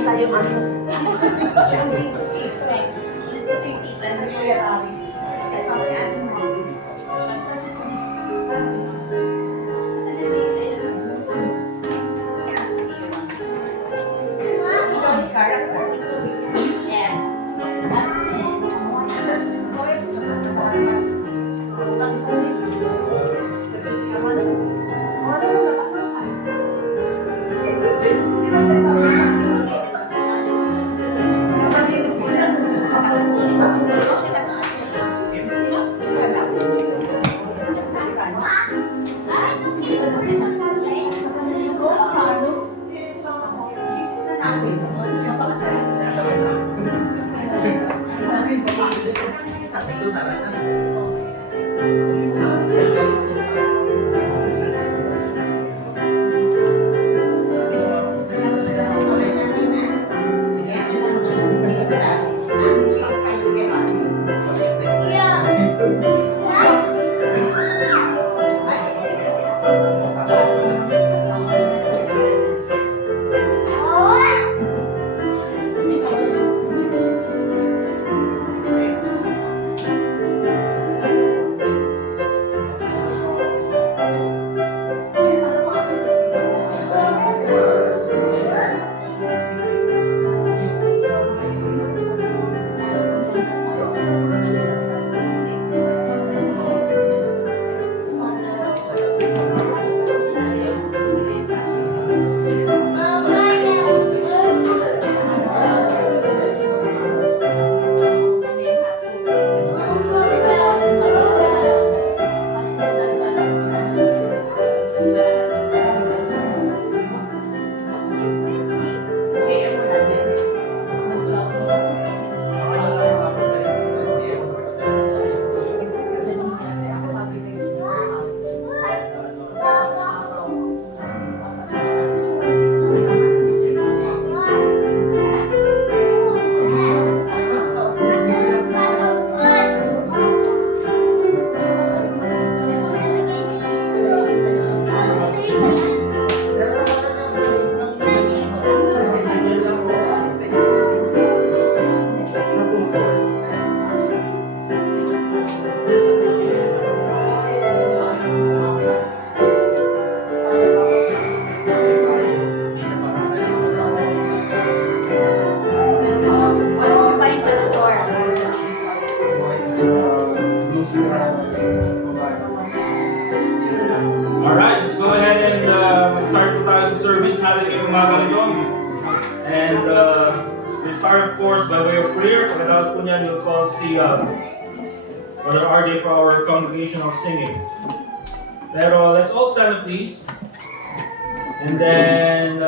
nakita yung ano. Siya ang big safe. Alis kasi yung tita Ano niya. siya rari. Ito si Ate Mo. Isa si Chris. Kasi kasi Ikaw ni character. Yes. absent. Alright, let's go ahead and mag-start po tayo sa service natin ngayong umaga nito. And we start of course by way of prayer. Pagkatapos po niyan, we'll call si Brother RJ for our congregational singing. Pero let's all stand up please. And then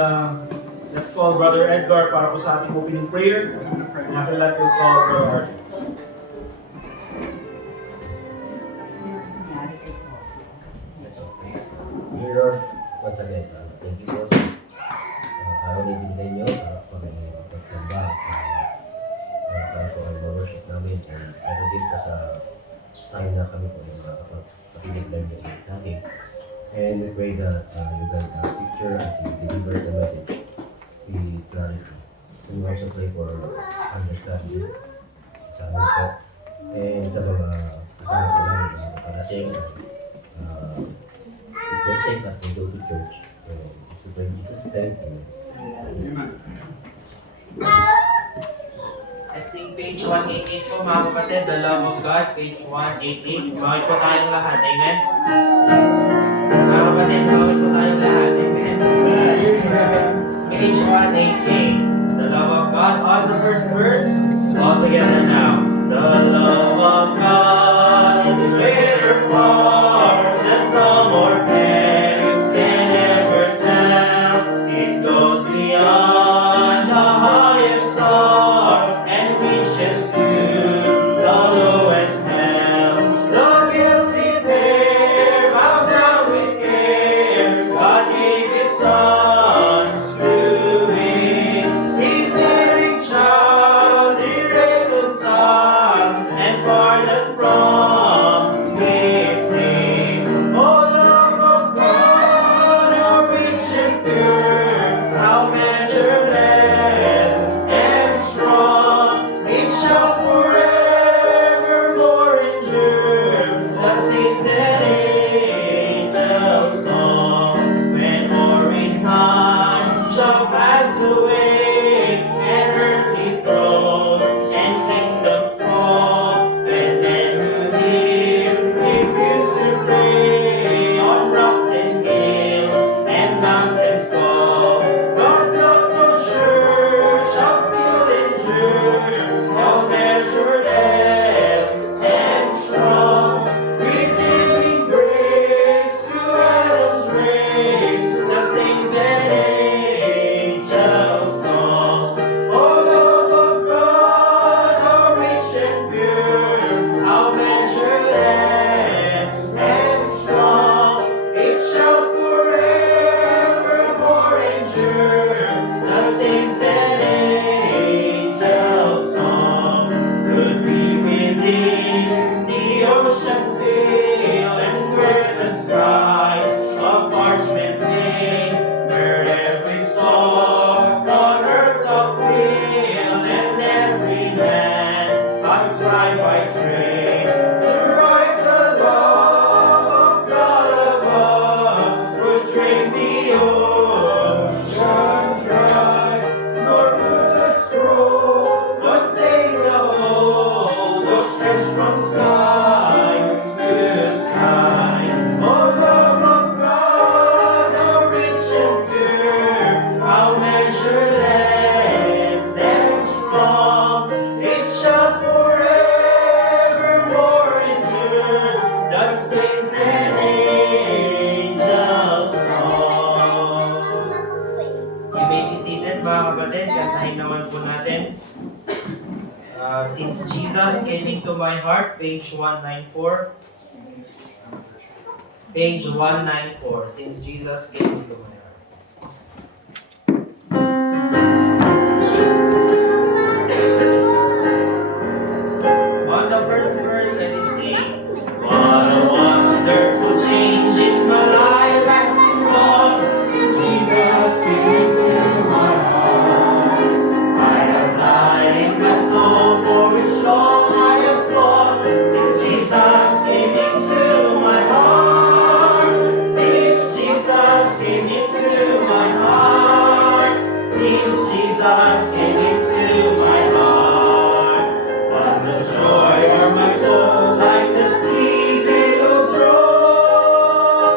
let's call Brother Edgar para po sa ating opening prayer. And after that, we'll call Brother RJ. Dear Lord, once again, thank you po sa araw na ibinigay niyo para pagsamba para po ay worship namin and ano din po sa time na kami po yung makakapag-pakinig lang niyo sa akin. And we pray that you can picture as you deliver the message with clarity. And we also pray for understanding sa amin po and sa mga kasama po namin na nakarating let's take us and go to church. So, pray in Jesus' name. Amen. Let's sing page 188 po mga kapatid, The Love of God, page 188. Bawit po tayong lahat, amen? Mga kapatid, bawit po tayong lahat, amen? Page 188, The Love of God, on the first verse, all together now. The love of God is greater far than some or can ever tell. It goes beyond the highest star and reaches to the lowest hell. The guilty pair bow down with care. God gave His Son to me. His erring child irreconciled and parted from into my heart, page 194. Page 194, since Jesus came into my heart. On the first verse, let it sing. What a wonderful change in my life has been wrought since Jesus came into my heart. I have lied in my soul for which long I have sought since Jesus came into my heart. Since Jesus came into my heart. Since Jesus came into my heart. What's the joy of my soul like the sea billows roll?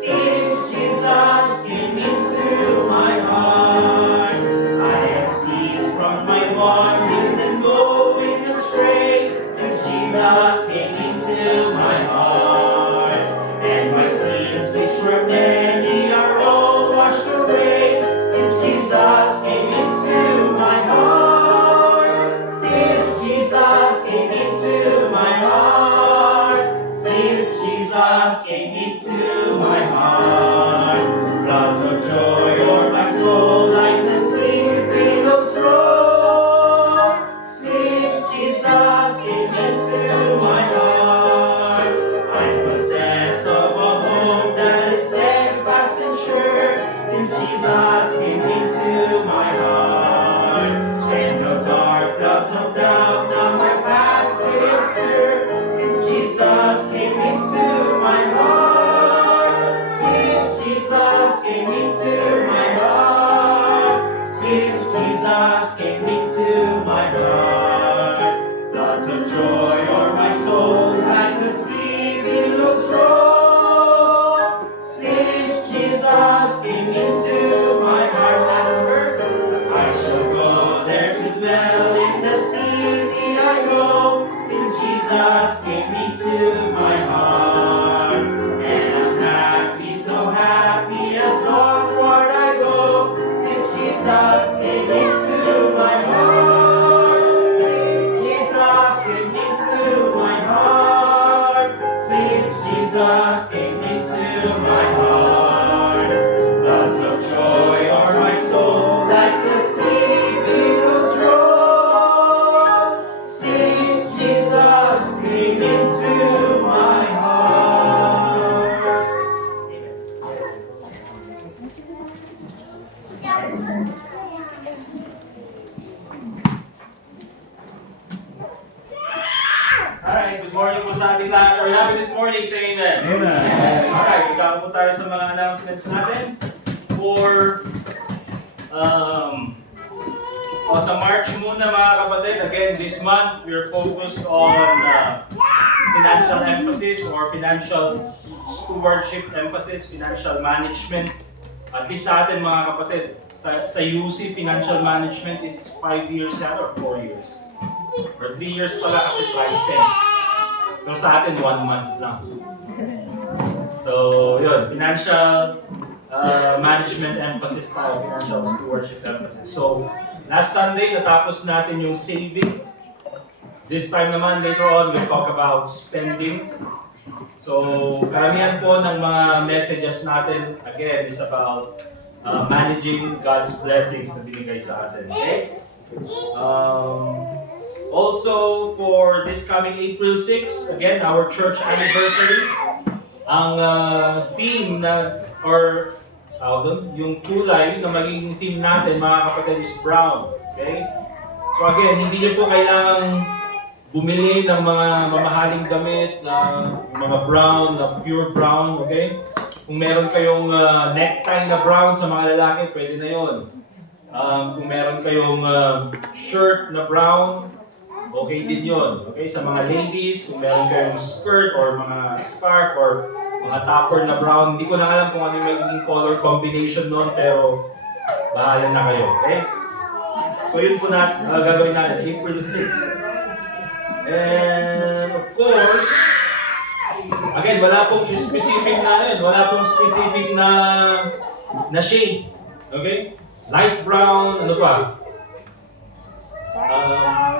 Since Jesus came into my heart, I have ceased from my wanderings and going astray. Since Jesus came into my heart, and my sins, which were many, are all washed away. Since Jesus came into my heart, since Jesus came into my heart, since Jesus came into my heart, floods of joy o'er my soul like the sea billows roll. Since Jesus came into my heart, I'm possessed of a hope that is steadfast and sure. Since Jesus came into my heart, and the dark clouds of doubt now my pathway obscure. Since Jesus came into my heart, since Jesus came into my heart, since Jesus came into my heart, floods of joy o'er my soul like the sea billows roll. Since Jesus came into my heart, last verse, I shall go there to dwell in the city I know. Since Jesus came into my heart, and I'm happy, so happy as onward I go. Since Jesus came into my heart, since Jesus came into my heart, since Jesus came into my heart, floods of joy o'er my soul like the sea billows roll. Since Jesus came into my heart. Alright, good morning po sa ating lahat. Are you happy this morning? Say amen. Amen. Alright, ikaw po tayo sa mga announcements natin for sa March muna mga kapatid. Again, this month, we're focused on financial emphasis or financial stewardship emphasis, financial management. At least sa atin mga kapatid, sa UC, financial management is 5 years na or 4 years. Or 3 years pala kasi Tricep. Pero sa atin, 1 month lang. So, yun, financial management emphasis tayo, financial stewardship emphasis. So, last Sunday, natapos natin yung saving. This time naman, later on, we'll talk about spending. So, karamihan po ng mga messages natin, again, is about managing God's blessings na binigay sa atin. Okay? Also, for this coming April 6, again, our church anniversary, ang theme na, or yung kulay na magiging theme natin, mga kapatid, is brown. Okay? So again, hindi niyo po kailangang bumili ng mga mamahaling damit na mga brown, na pure brown, okay? Kung meron kayong necktie na brown sa mga lalaki, pwede na yun. Kung meron kayong shirt na brown, okay din yun. Okay, sa mga ladies, kung meron kayong skirt or mga scarf or mga topper na brown, hindi ko na alam kung ano yung magiging color combination nun, pero bahala na kayo. Okay? So yun po gagawin natin, April 6. And of course, again, wala pong specific na shade. Okay? Light brown, ano pa?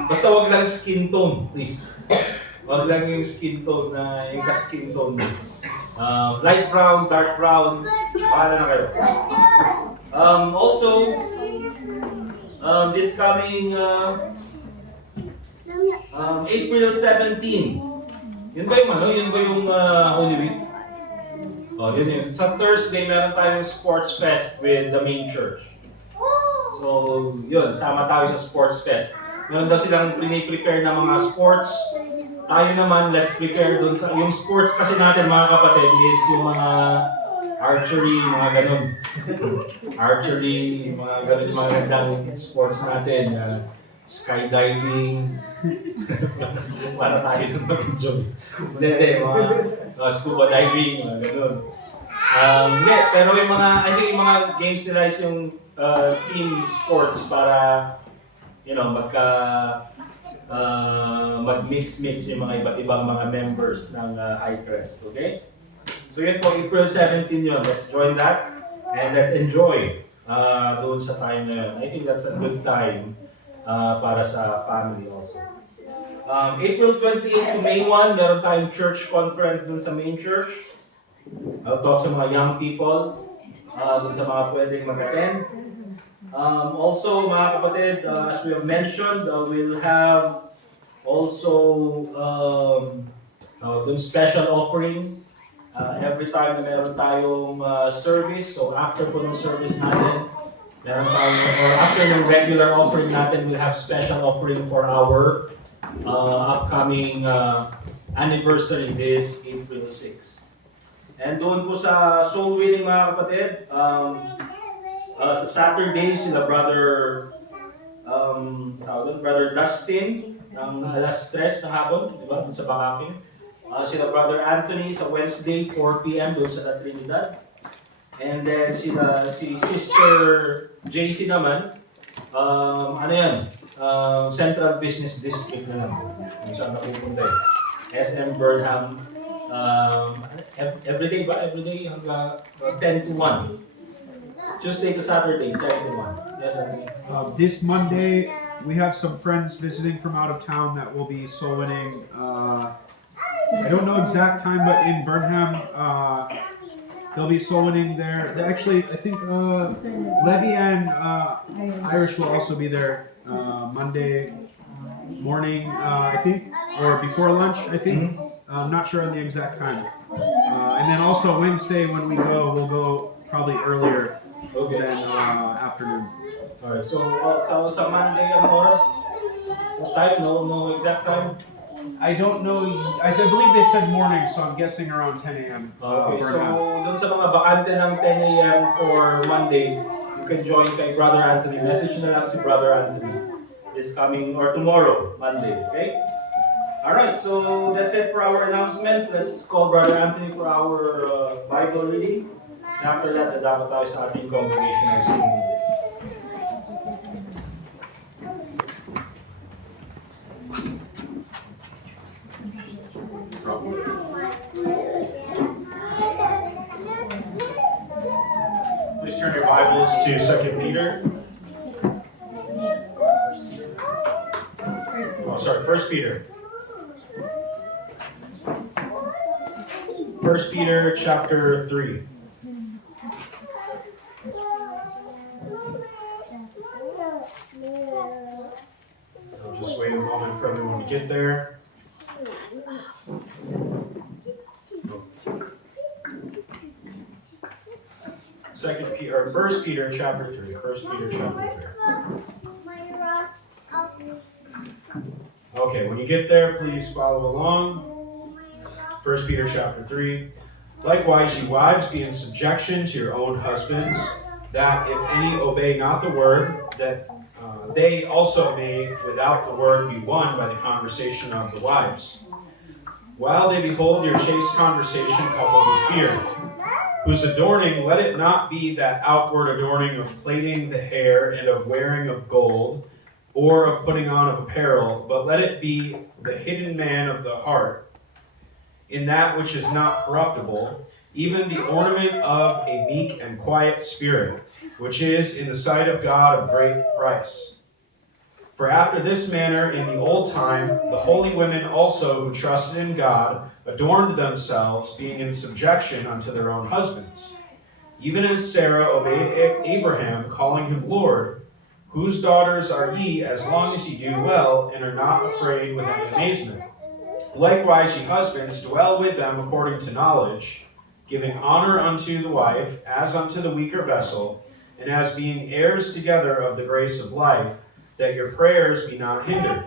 Basta wag lang skin tone, please. Wag lang yung skin tone na yung ka-skin tone. Light brown, dark brown, bahala na kayo. Also, this coming April 17. Yun ba yung Yun ba yung Holy Week? Oh, yun yun. Sa Thursday, meron tayong sports fest with the main church. So, yun. Sama tayo sa sports fest. Meron daw silang prepare na mga sports. Tayo naman, let's prepare dun sa... Yung sports kasi natin, mga kapatid, is yung mga archery, mga ganun. Archery, mga ganun, mga gandang sports natin. Skydiving. Para tayo nung mag-enjoy. Hindi, mga scuba diving, mga ganun. Hindi, pero yung mga, I think yung mga games nila is yung team sports para, mag-mix yung mga iba't ibang mga members ng iCrest, okay? So yun po, April 17 yun. Let's join that and let's enjoy doon sa time na yun. I think that's a good time para sa family also. April 28 to May 1, meron tayong church conference dun sa main church. I'll talk sa mga young people, dun sa mga pwedeng mag-attend. Also, mga kapatid, as we have mentioned, we'll have also dun special offering every time na meron tayong service. So after po ng service natin, meron tayong, or after ng regular offering natin, we'll have special offering for our upcoming anniversary this April 6. And doon po sa soul winning, mga kapatid, sa Saturday, sila Brother Dustin ng alas 3 ng hapon, di ba? Dun sa Bakaking. Sila Brother Anthony sa Wednesday, 4 p.m. doon sa La Trinidad. And then si Sister JC naman, Central Business District na lang. Kung saan na pupunta eh. SM Burnham. Everyday hanggang 10 to 1. Tuesday to Saturday, 10 to 1. Yes, This Monday, we have some friends visiting from out of town that will be soul winning. I don't know exact time, but in Burnham, they'll be soul winning there. Actually, I think Levy and Irish will also be there Monday morning, I think, or before lunch, I think. I'm not sure on the exact time. And then also Wednesday when we go, we'll go probably earlier than afternoon. Alright, so sa Monday, ang oras? What time? No exact time? I don't know. I believe they said morning, so I'm guessing around 10 a.m. Okay, so Burnham. dun sa mga bakante ng 10 a.m. for Monday, you can join kay Brother Anthony. Message na lang si Brother Anthony. This coming, or tomorrow, Monday, okay? Alright, so that's it for our announcements. Let's call Brother Anthony for our Bible reading. And after that, dadama tayo sa ating congregational singing. Please turn your Bibles to 2 Peter. 1 Peter. 1 Peter chapter 3. So just wait a moment for everyone to get there. First Peter chapter 3. 1 Peter chapter 3. Okay, when you get there, please follow along. 1 Peter chapter 3. Likewise, you wives, be in subjection to your own husbands, that if any obey not the word, that they also may without the word be won by the conversation of the wives, while they behold your chaste conversation coupled with fear, whose adorning, let it not be that outward adorning of plaiting the hair and of wearing of gold, or of putting on of apparel, but let it be the hidden man of the heart, in that which is not corruptible, even the ornament of a meek and quiet spirit, which is in the sight of God of great price. For after this manner in the old time, the holy women also who trusted in God adorned themselves, being in subjection unto their own husbands. Even as Sarah obeyed Abraham, calling him Lord, whose daughters are ye, as long as ye do well, and are not afraid with any amazement. Likewise, ye husbands, dwell with them according to knowledge, giving honor unto the wife, as unto the weaker vessel, and as being heirs together of the grace of life, that your prayers be not hindered.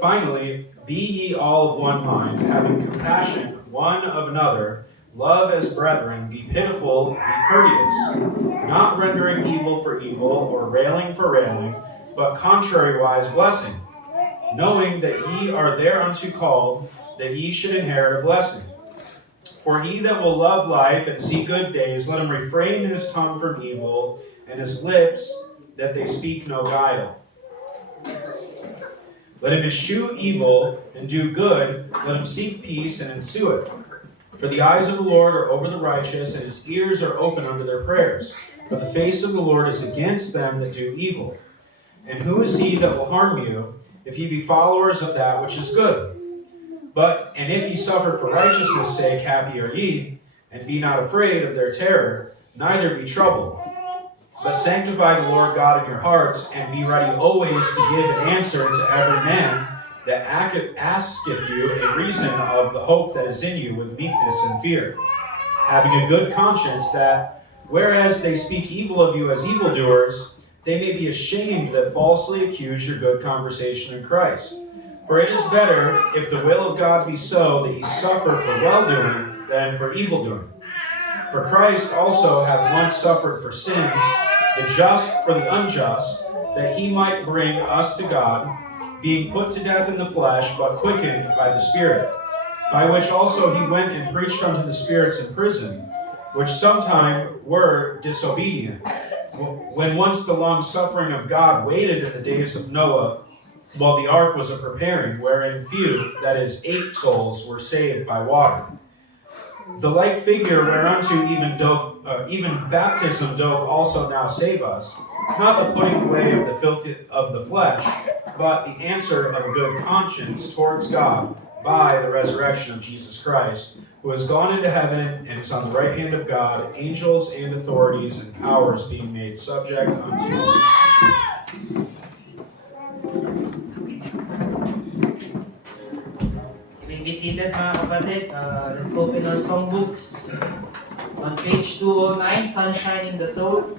Finally, be ye all of one mind, having compassion one of another, love as brethren, be pitiful, be courteous, not rendering evil for evil, or railing for railing, but contrariwise blessing, knowing that ye are thereunto called, that ye should inherit a blessing. For he that will love life and see good days, let him refrain his tongue from evil, and his lips, that they speak no guile. Let him eschew evil and do good, let him seek peace and ensue it. For the eyes of the Lord are over the righteous, and his ears are open unto their prayers. But the face of the Lord is against them that do evil. And who is he that will harm you, if ye be followers of that which is good? And if ye suffer for righteousness' sake, happy are ye, and be not afraid of their terror, neither be troubled. But sanctify the Lord God in your hearts, and be ready always to give an answer to every man that asketh you a reason of the hope that is in you with meekness and fear, having a good conscience, that, whereas they speak evil of you as evildoers, they may be ashamed that falsely accuse your good conversation in Christ. For it is better, if the will of God be so, that ye suffer for well-doing than for evil-doing. For Christ also hath once suffered for sins, the just for the unjust, that he might bring us to God, being put to death in the flesh, but quickened by the Spirit, by which also he went and preached unto the spirits in prison, which sometime were disobedient, when once the long suffering of God waited in the days of Noah, while the ark was a preparing, wherein few, that is, 8 souls, were saved by water. The like figure whereunto even baptism doth also now save us, not the putting away of the filth of the flesh, but the answer of a good conscience towards God by the resurrection of Jesus Christ, who has gone into heaven and is on the right hand of God, angels and authorities and powers being made subject unto him. Be seated mga kapatid. Let's open our songbooks. On page 209, Sunshine in the Soul.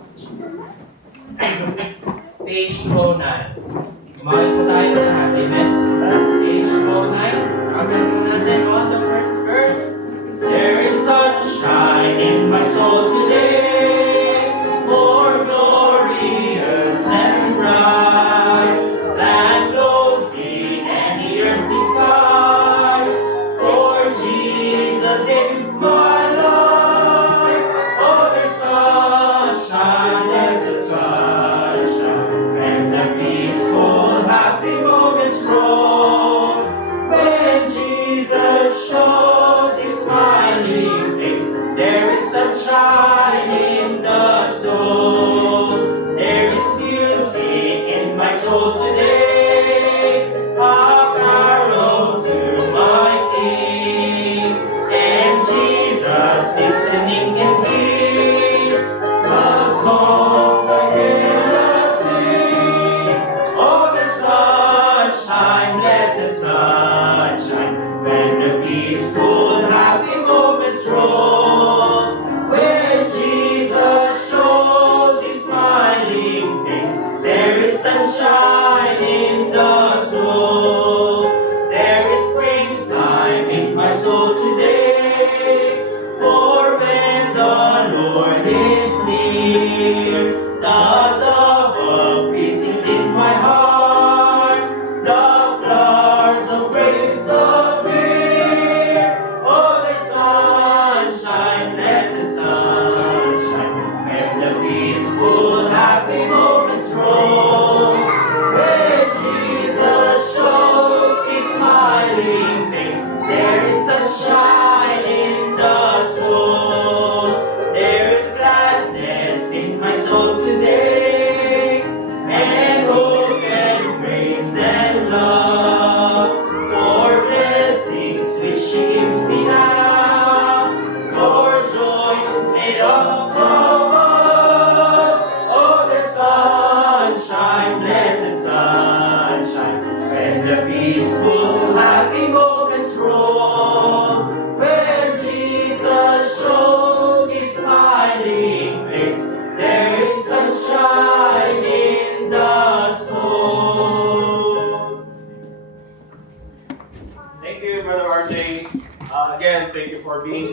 Page 209. Kumain po tayo lahat. Amen. Page 209. Kasan po natin on the first verse. There is sunshine in my soul today, more glorious and bright, than glows in any earthly sky. For Jesus is my light. Oh, there's sunshine, there's a sunshine, and the peaceful, happy moments roll. When Jesus shows his smiling face, there is sunshine in the soul. There is music in my soul today, a carol to my King. And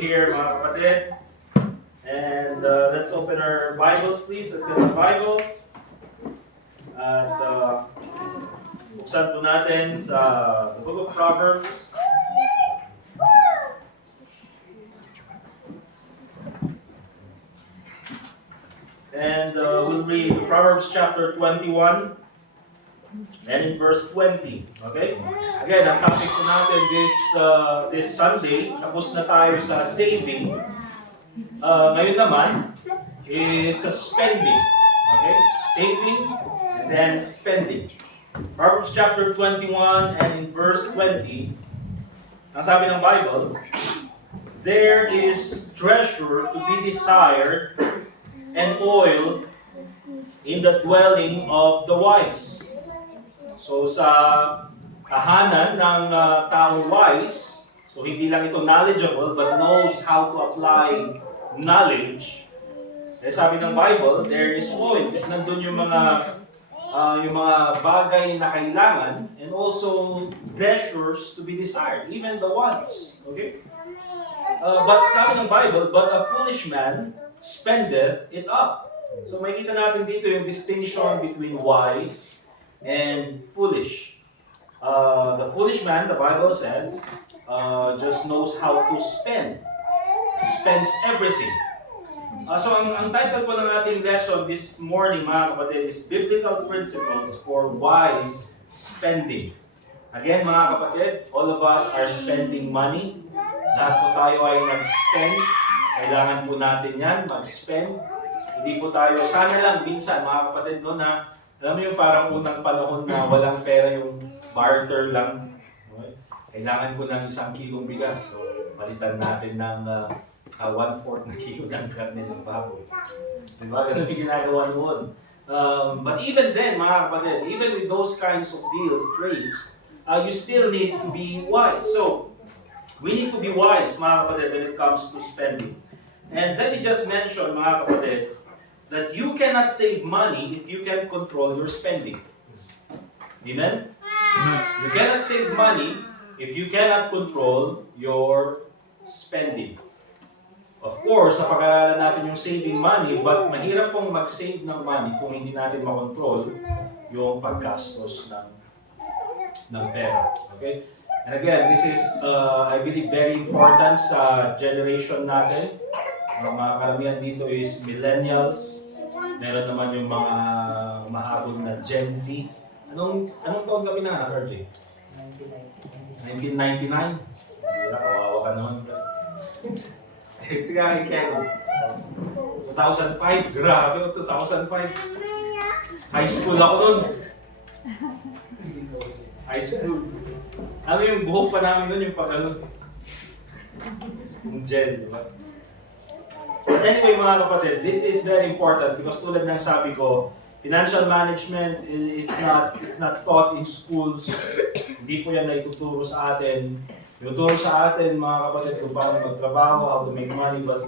here, mga kapatid. And let's open our Bibles, please. Let's get our Bibles. At buksan po natin sa the Book of Proverbs. And we'll read Proverbs chapter 21 and in verse 20. Okay? Again, ang topic po natin this Sunday, tapos na tayo sa saving. Ngayon naman is sa spending. Okay? Saving and then spending. Proverbs chapter 21 and in verse 20, ang sabi ng Bible, there is treasure to be desired and oil in the dwelling of the wise. So sa tahanan ng taong wise, so hindi lang ito knowledgeable but knows how to apply knowledge. Eh sabi ng Bible, there is oil. Nandun yung mga bagay na kailangan and also treasures to be desired, even the wise. Okay? But sabi ng Bible, but a foolish man spendeth it up. So makikita natin dito yung distinction between wise and foolish. The foolish man, the Bible says, just knows how to spend. Spends everything. So ang title po ng ating lesson this morning, mga kapatid, is Biblical Principles for Wise Spending. Again, mga kapatid, all of us are spending money. Lahat po tayo ay nag-spend. Kailangan po natin yan, mag-spend. Hindi po tayo, sana lang minsan mga kapatid, no, na alam mo yung parang unang panahon na walang pera, yung barter lang. Okay? Kailangan ko ng 1 kilong bigas. So, palitan natin ng 1/4 na kilo ng karne ng baboy. Diba? Ganun yung ginagawa noon. But even then, mga kapatid, even with those kinds of deals, trades, you still need to be wise. So, we need to be wise, mga kapatid, when it comes to spending. And let me just mention, mga kapatid, that you cannot save money if you can control your spending. Amen? You cannot save money if you cannot control your spending. Of course, napag-aaralan natin yung saving money, but mahirap pong mag-save ng money kung hindi natin makontrol yung paggastos ng pera. Okay? And again, this is, I believe, very important sa generation natin. Mga karamihan dito is millennials. Meron naman yung mga mahabol na Gen Z. Anong taon ka pinanganak, RJ? 1999? Hindi na, kawawa ka naman. Sige, Ken. 2005, grabe, 2005. High school ako nun. High school. Ano yung buhok pa namin nun, yung pag-ano? Yung gel, di ba? But anyway, mga kapatid, this is very important because tulad ng sabi ko, financial management, it's not taught in schools. Hindi po yan na ituturo sa atin. Ituturo sa atin, mga kapatid, kung paano magtrabaho, how to make money, but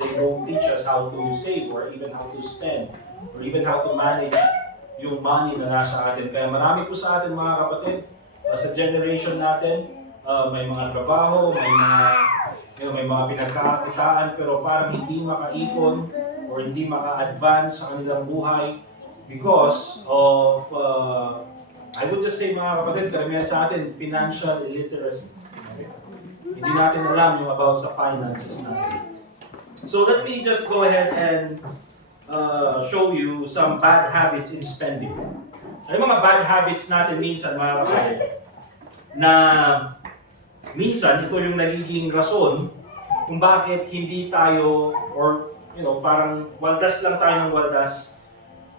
they don't teach us how to save or even how to spend or even how to manage yung money na nasa atin. Kaya marami po sa atin, mga kapatid, sa generation natin, may mga trabaho, may mga pinagkakitaan, pero parang hindi makaipon or hindi maka-advance sa kanilang buhay because of, I would just say, mga kapatid, karamihan sa atin, financial illiteracy. Okay? Hindi natin alam yung about sa finances natin. So let me just go ahead and show you some bad habits in spending. Ano yung mga bad habits natin minsan, mga kapatid, na minsan ito yung nagiging rason kung bakit hindi tayo or parang waldas lang tayo ng waldas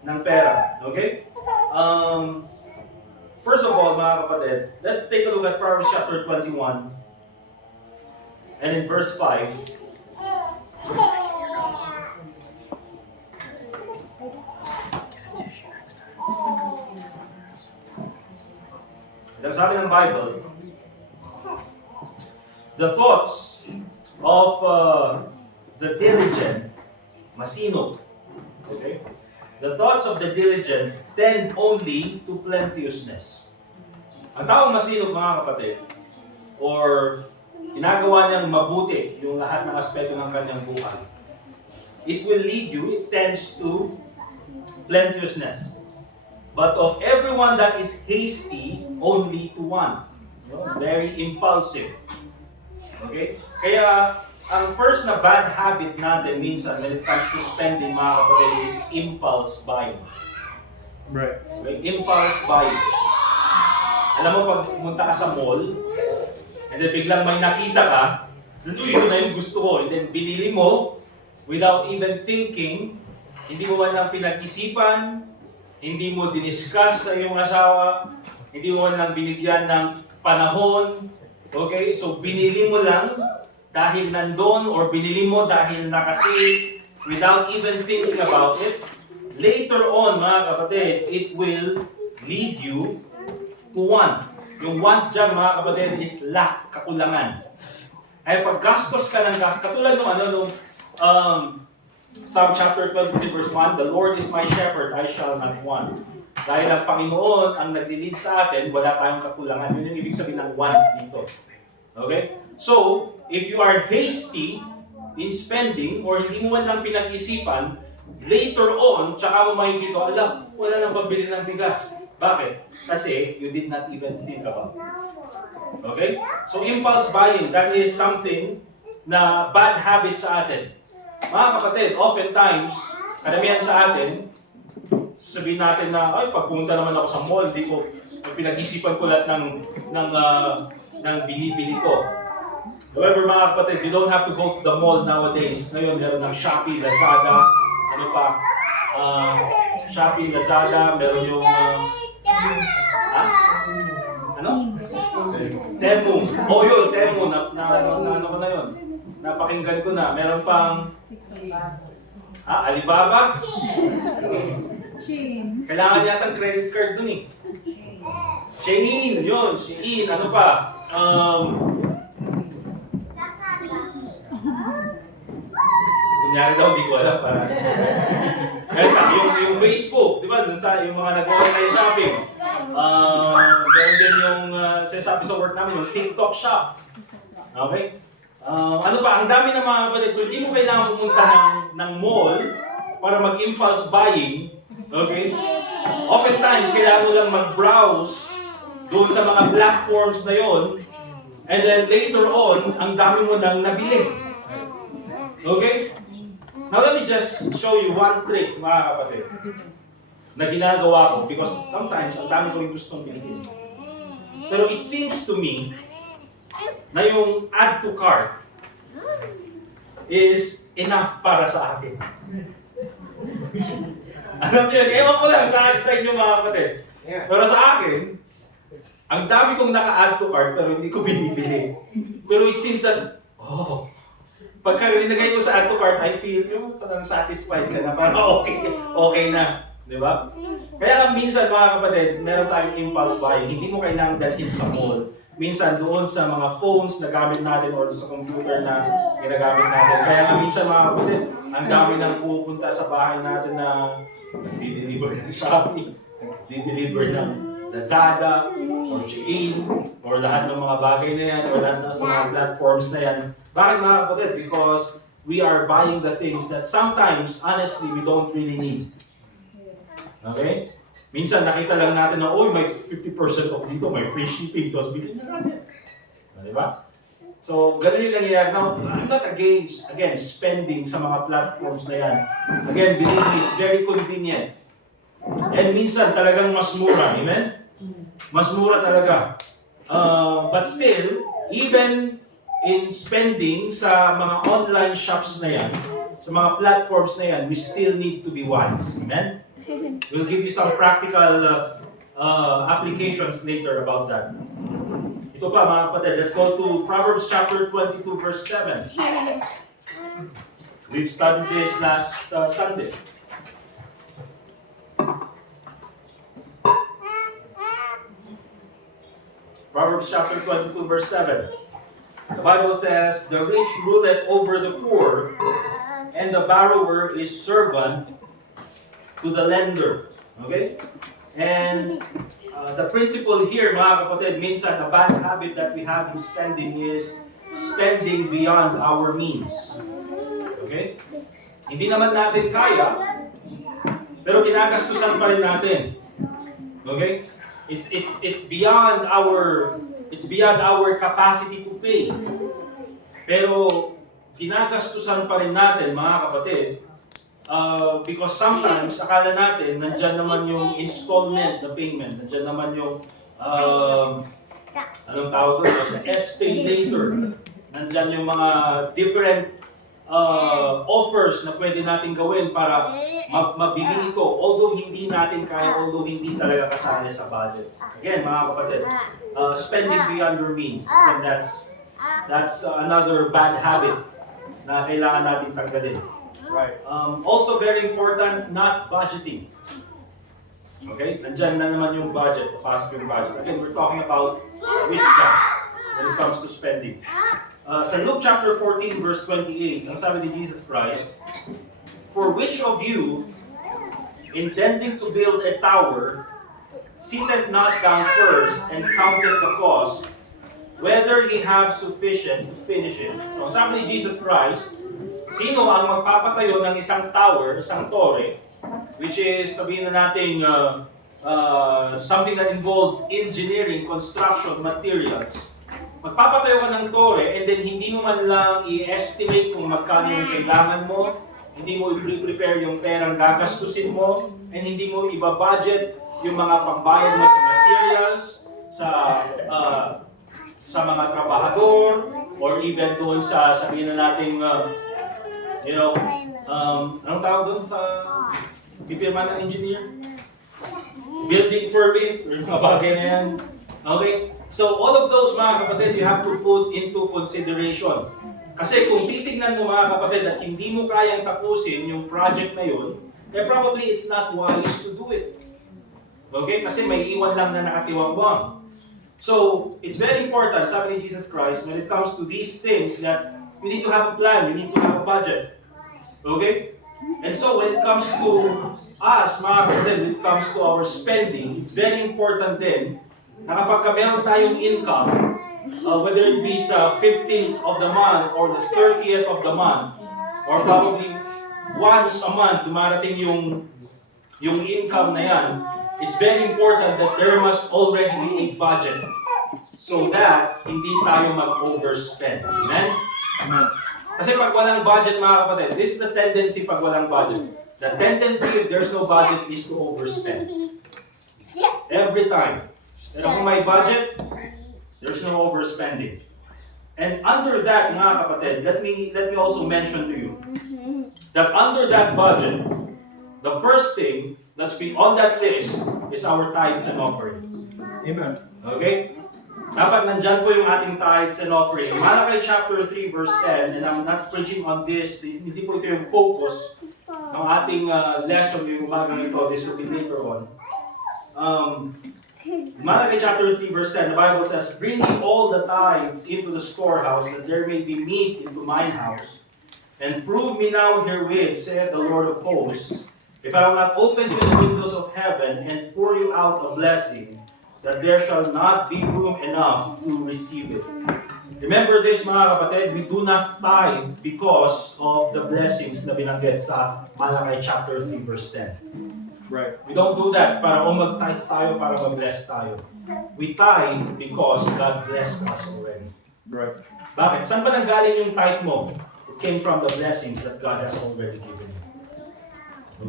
ng pera. Okay? First of all, mga kapatid, let's take a look at Proverbs chapter 21 and in verse 5. Sabi ng Bible, the thoughts of the diligent, masinop, okay? The thoughts of the diligent tend only to plenteousness. Ang taong masinop, mga kapatid, or ginagawa niyang mabuti yung lahat ng aspeto ng kanyang buhay, it will lead you, it tends to plenteousness. But of everyone that is hasty, only to one. Very impulsive. Okay? Kaya, ang first na bad habit natin minsan when it comes to spending, mga kapatid, is impulse buying. Right. Okay? Impulse buying. Alam mo, pag pumunta ka sa mall, and then biglang may nakita ka, ito na yung gusto ko, and then binili mo, without even thinking, hindi mo man lang pinag-isipan, hindi mo diniscuss sa iyong asawa, hindi mo man lang binigyan ng panahon, okay? So, binili mo lang dahil nandun, or binili mo dahil nakasave, without even thinking about it. Later on, mga kapatid, it will lead you to want. Yung want dyan, mga kapatid, is lack, kakulangan. Ay pag gastos ka ng gastos, katulad nung Psalm chapter 23 verse 1, the Lord is my shepherd, I shall not want. Dahil ang Panginoon ang nag-lead sa atin, wala tayong kakulangan. Yun yung ibig sabihin ng want dito. Okay? So, if you are hasty in spending, or hindi mo man lang pinag-isipan, later on, tsaka mo makikita, alam, wala nang pambili ng bigas. Bakit? Kasi you did not even think about it. Okay? So, impulse buying, that is something na bad habit sa atin. Mga kapatid, oftentimes, karamihan sa atin, sabihin natin na, ay, pagpunta naman ako sa mall, di ko, pinag-isipan ko lahat ng binibili ko. However, mga kapatid, you don't have to go to the mall nowadays. Ngayon, meron ng Shopee, Lazada, ano pa, Shopee, Lazada, meron yung, ano? Temu. Oh, yun, Temu. Ano ko na yun? Napakinggan ko na. Meron pang, Alibaba? Kailangan yata ng credit card dun eh. Shein, yun. Shein, ano pa? Kunyari daw, di ko alam para. Yung Facebook, di ba? Dun sa yung mga nag-online shopping. Meron din yung sinasabi sa work namin, yung TikTok shop. Okay? Ano pa? Ang dami ng mga kapatid. So, hindi mo kailangan pumunta ng mall para mag-impulse buying. Okay? Oftentimes, kailangan mo lang mag-browse doon sa mga platforms na yon, and then later on, ang dami mo nang nabili. Okay? Now, let me just show you one trick, mga kapatid, na ginagawa ko because sometimes, ang dami ko yung gustong bilhin. Pero it seems to me na yung add to cart is enough para sa akin. Alam niyo, ewan ko lang sa inyo mga kapatid. Pero sa akin, ang dami kong naka-add to cart pero hindi ko binibili. Pero it seems that, pagka linagay ko sa add to cart, I feel yung parang satisfied ka na, parang okay na. Di ba? Kaya minsan mga kapatid, meron tayong impulse buying. Hindi mo kailangang dalhin sa mall. Minsan doon sa mga phones na gamit natin or sa computer na ginagamit natin. Kaya minsan mga kapatid, ang dami nang pupunta sa bahay natin na nag-deliver ng Shopee, nag-deliver ng Lazada, or Shein, or lahat ng mga bagay na yan, or lahat ng sa mga platforms na yan. Bakit mga kapatid? Because we are buying the things that sometimes, honestly, we don't really need. Okay? Minsan nakita lang natin na, may 50% off dito, may free shipping, tapos bilhin na natin. Diba? So, ganun yung nangyayari. Now, I'm not against spending sa mga platforms na yan. Again, believe me, it's very convenient. And minsan talagang mas mura. Amen? Mas mura talaga. But still, even in spending sa mga online shops na yan, sa mga platforms na yan, we still need to be wise. Amen? We'll give you some practical applications later about that. Ito pa mga kapatid, let's go to Proverbs chapter 22 verse 7. We've studied this last Sunday. Proverbs chapter 22 verse 7. The Bible says, the rich ruleth over the poor, and the borrower is servant to the lender. Okay? And the principle here, mga kapatid, minsan a bad habit that we have in spending is spending beyond our means. Okay? Hindi naman natin kaya, pero ginagastusan pa rin natin. Okay? It's beyond our capacity to pay. Pero ginagastusan pa rin natin, mga kapatid, because sometimes akala natin nandyan naman yung installment na payment, nandyan naman yung anong tawag doon, sa S-pay later, nandyan yung mga different offers na pwede natin gawin para mabili ito, although hindi natin kaya, although hindi talaga kasali sa budget. Again, mga kapatid, spending beyond your means, and that's another bad habit na kailangan natin tanggalin. Right. Also very important, not budgeting. Okay? Nandyan na naman yung budget, pasok yung budget. Again, we're talking about wisdom when it comes to spending. Sa Luke chapter 14, verse 28, ang sabi ni Jesus Christ, "For which of you, intending to build a tower, sitteth not down first and counted the cost, whether he have sufficient to finish it?" So, ang sabi ni Jesus Christ, sino ang magpapatayo ng isang tower, isang tore, which is, sabihin na natin, something that involves engineering, construction, materials. Magpapatayo ka ng tore and then hindi mo man lang i-estimate kung magkano yung kailangan mo, hindi mo i-prepare yung perang gagastusin mo, and hindi mo i-budget yung mga pambayad mo sa materials, sa mga trabahador, or even doon sa, sabihin na natin, anong tawag doon sa pipirma ng engineer? Building permit, or mga bagay na yan. Okay? So, all of those, mga kapatid, you have to put into consideration. Kasi kung titignan mo, mga kapatid, at hindi mo kayang tapusin yung project na yun, then probably it's not wise to do it. Okay? Kasi may iwan lang na nakatiwang-wang. So, it's very important, sabi ni Jesus Christ, when it comes to these things, that we need to have a plan, we need to have a budget. Okay? And so, when it comes to us, mga kapatid, when it comes to our spending, it's very important din na kapag meron tayong income, whether it be sa 15th of the month or the 30th of the month, or probably once a month, dumarating yung income na yan, it's very important that there must already be a budget so that hindi tayo mag-overspend. Amen? Amen. Kasi pag walang budget, mga kapatid, this is the tendency pag walang budget. The tendency if there's no budget is to overspend. Every time. Pero kung may budget, there's no overspending. And under that, mga kapatid, let me also mention to you that under that budget, the first thing that's be on that list is our tithes and offering. Amen. Okay? Dapat nandyan po yung ating tithes and offering. Malachi chapter 3 verse 10, and I'm not preaching on this, hindi po ito yung focus ng ating lesson yung umaga nito, this will be later on. Malachi chapter 3 verse 10, the Bible says, "Bring ye all the tithes into the storehouse, that there may be meat into mine house. And prove me now herewith, saith the Lord of hosts, if I will not open you the windows of heaven and pour you out a blessing, that there shall not be room enough to receive it." Remember this, mga kapatid, we do not tithe because of the blessings na binanggit sa Malachi chapter 3 verse 10. Right. We don't do that para mag-tithe tayo, para mag-bless tayo. We tithe because God blessed us already. Right. Bakit? Saan ba nanggaling yung tithe mo? It came from the blessings that God has already given you.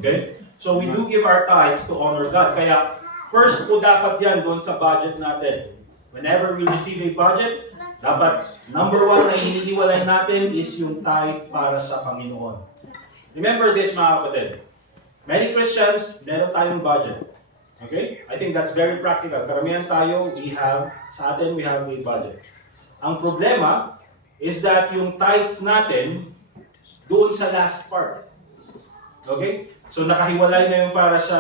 Okay? So we do give our tithes to honor God. Kaya first po dapat yan doon sa budget natin. Whenever we receive a budget, dapat number one na hinihiwalay natin is yung tithe para sa Panginoon. Remember this, mga kapatid. Many Christians, meron tayong budget. Okay? I think that's very practical. Karamihan tayo, we have a budget. Ang problema is that yung tithes natin, doon sa last part. Okay? So nakahiwalay na yung para sa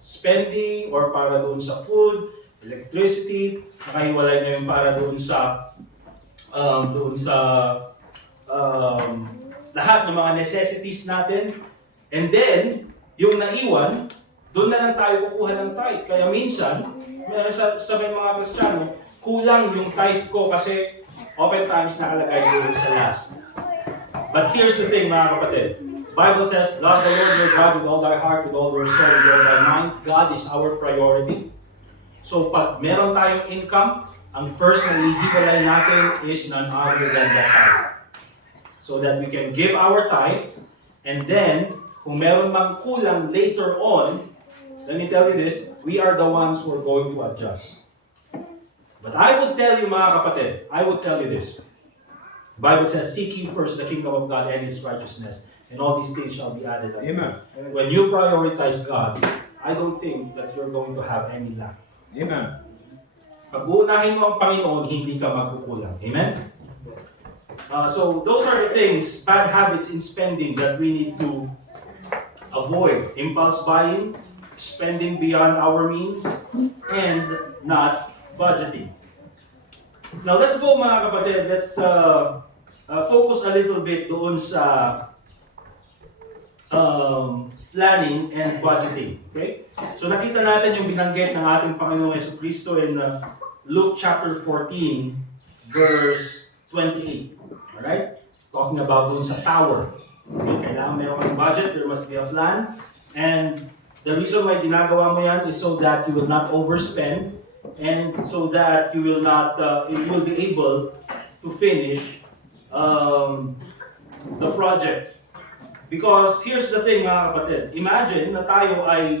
spending or para doon sa food, electricity, nakahiwalay na yung para doon sa lahat ng mga necessities natin. And then, yung naiwan, doon na lang tayo kukuha ng tithe. Kaya minsan, sa may mga Kristiyano, kulang yung tithe ko kasi oftentimes nakalagay doon sa last. But here's the thing, mga kapatid. Bible says, love the Lord your God with all thy heart, with all your soul, with all thy mind. God is our priority. So pag meron tayong income, ang first na hihiwalay natin is none other than the tithe. So that we can give our tithes, and then, kung meron mang kulang later on, let me tell you this, we are the ones who are going to adjust. But I would tell you, mga kapatid, I would tell you this. The Bible says, seek ye first the kingdom of God and His righteousness, and all these things shall be added unto you. Amen. When you prioritize God, I don't think that you're going to have any lack. Amen. Pag uunahin mo ang Panginoon, hindi ka magkukulang. Amen? So those are the things, bad habits in spending that we need to avoid. Impulse buying, spending beyond our means, and not budgeting. Now let's go, mga kapatid. Let's focus a little bit doon sa planning and budgeting. Okay? So nakita natin yung binanggit ng ating Panginoong Jesucristo in Luke chapter 14, verse 28. Alright? Talking about doon sa tower. Okay, kailangan meron kang budget, there must be a plan. And the reason why ginagawa mo yan is so that you will not overspend and so that you will not, you will be able to finish the project. Because here's the thing, mga kapatid. Imagine na tayo ay,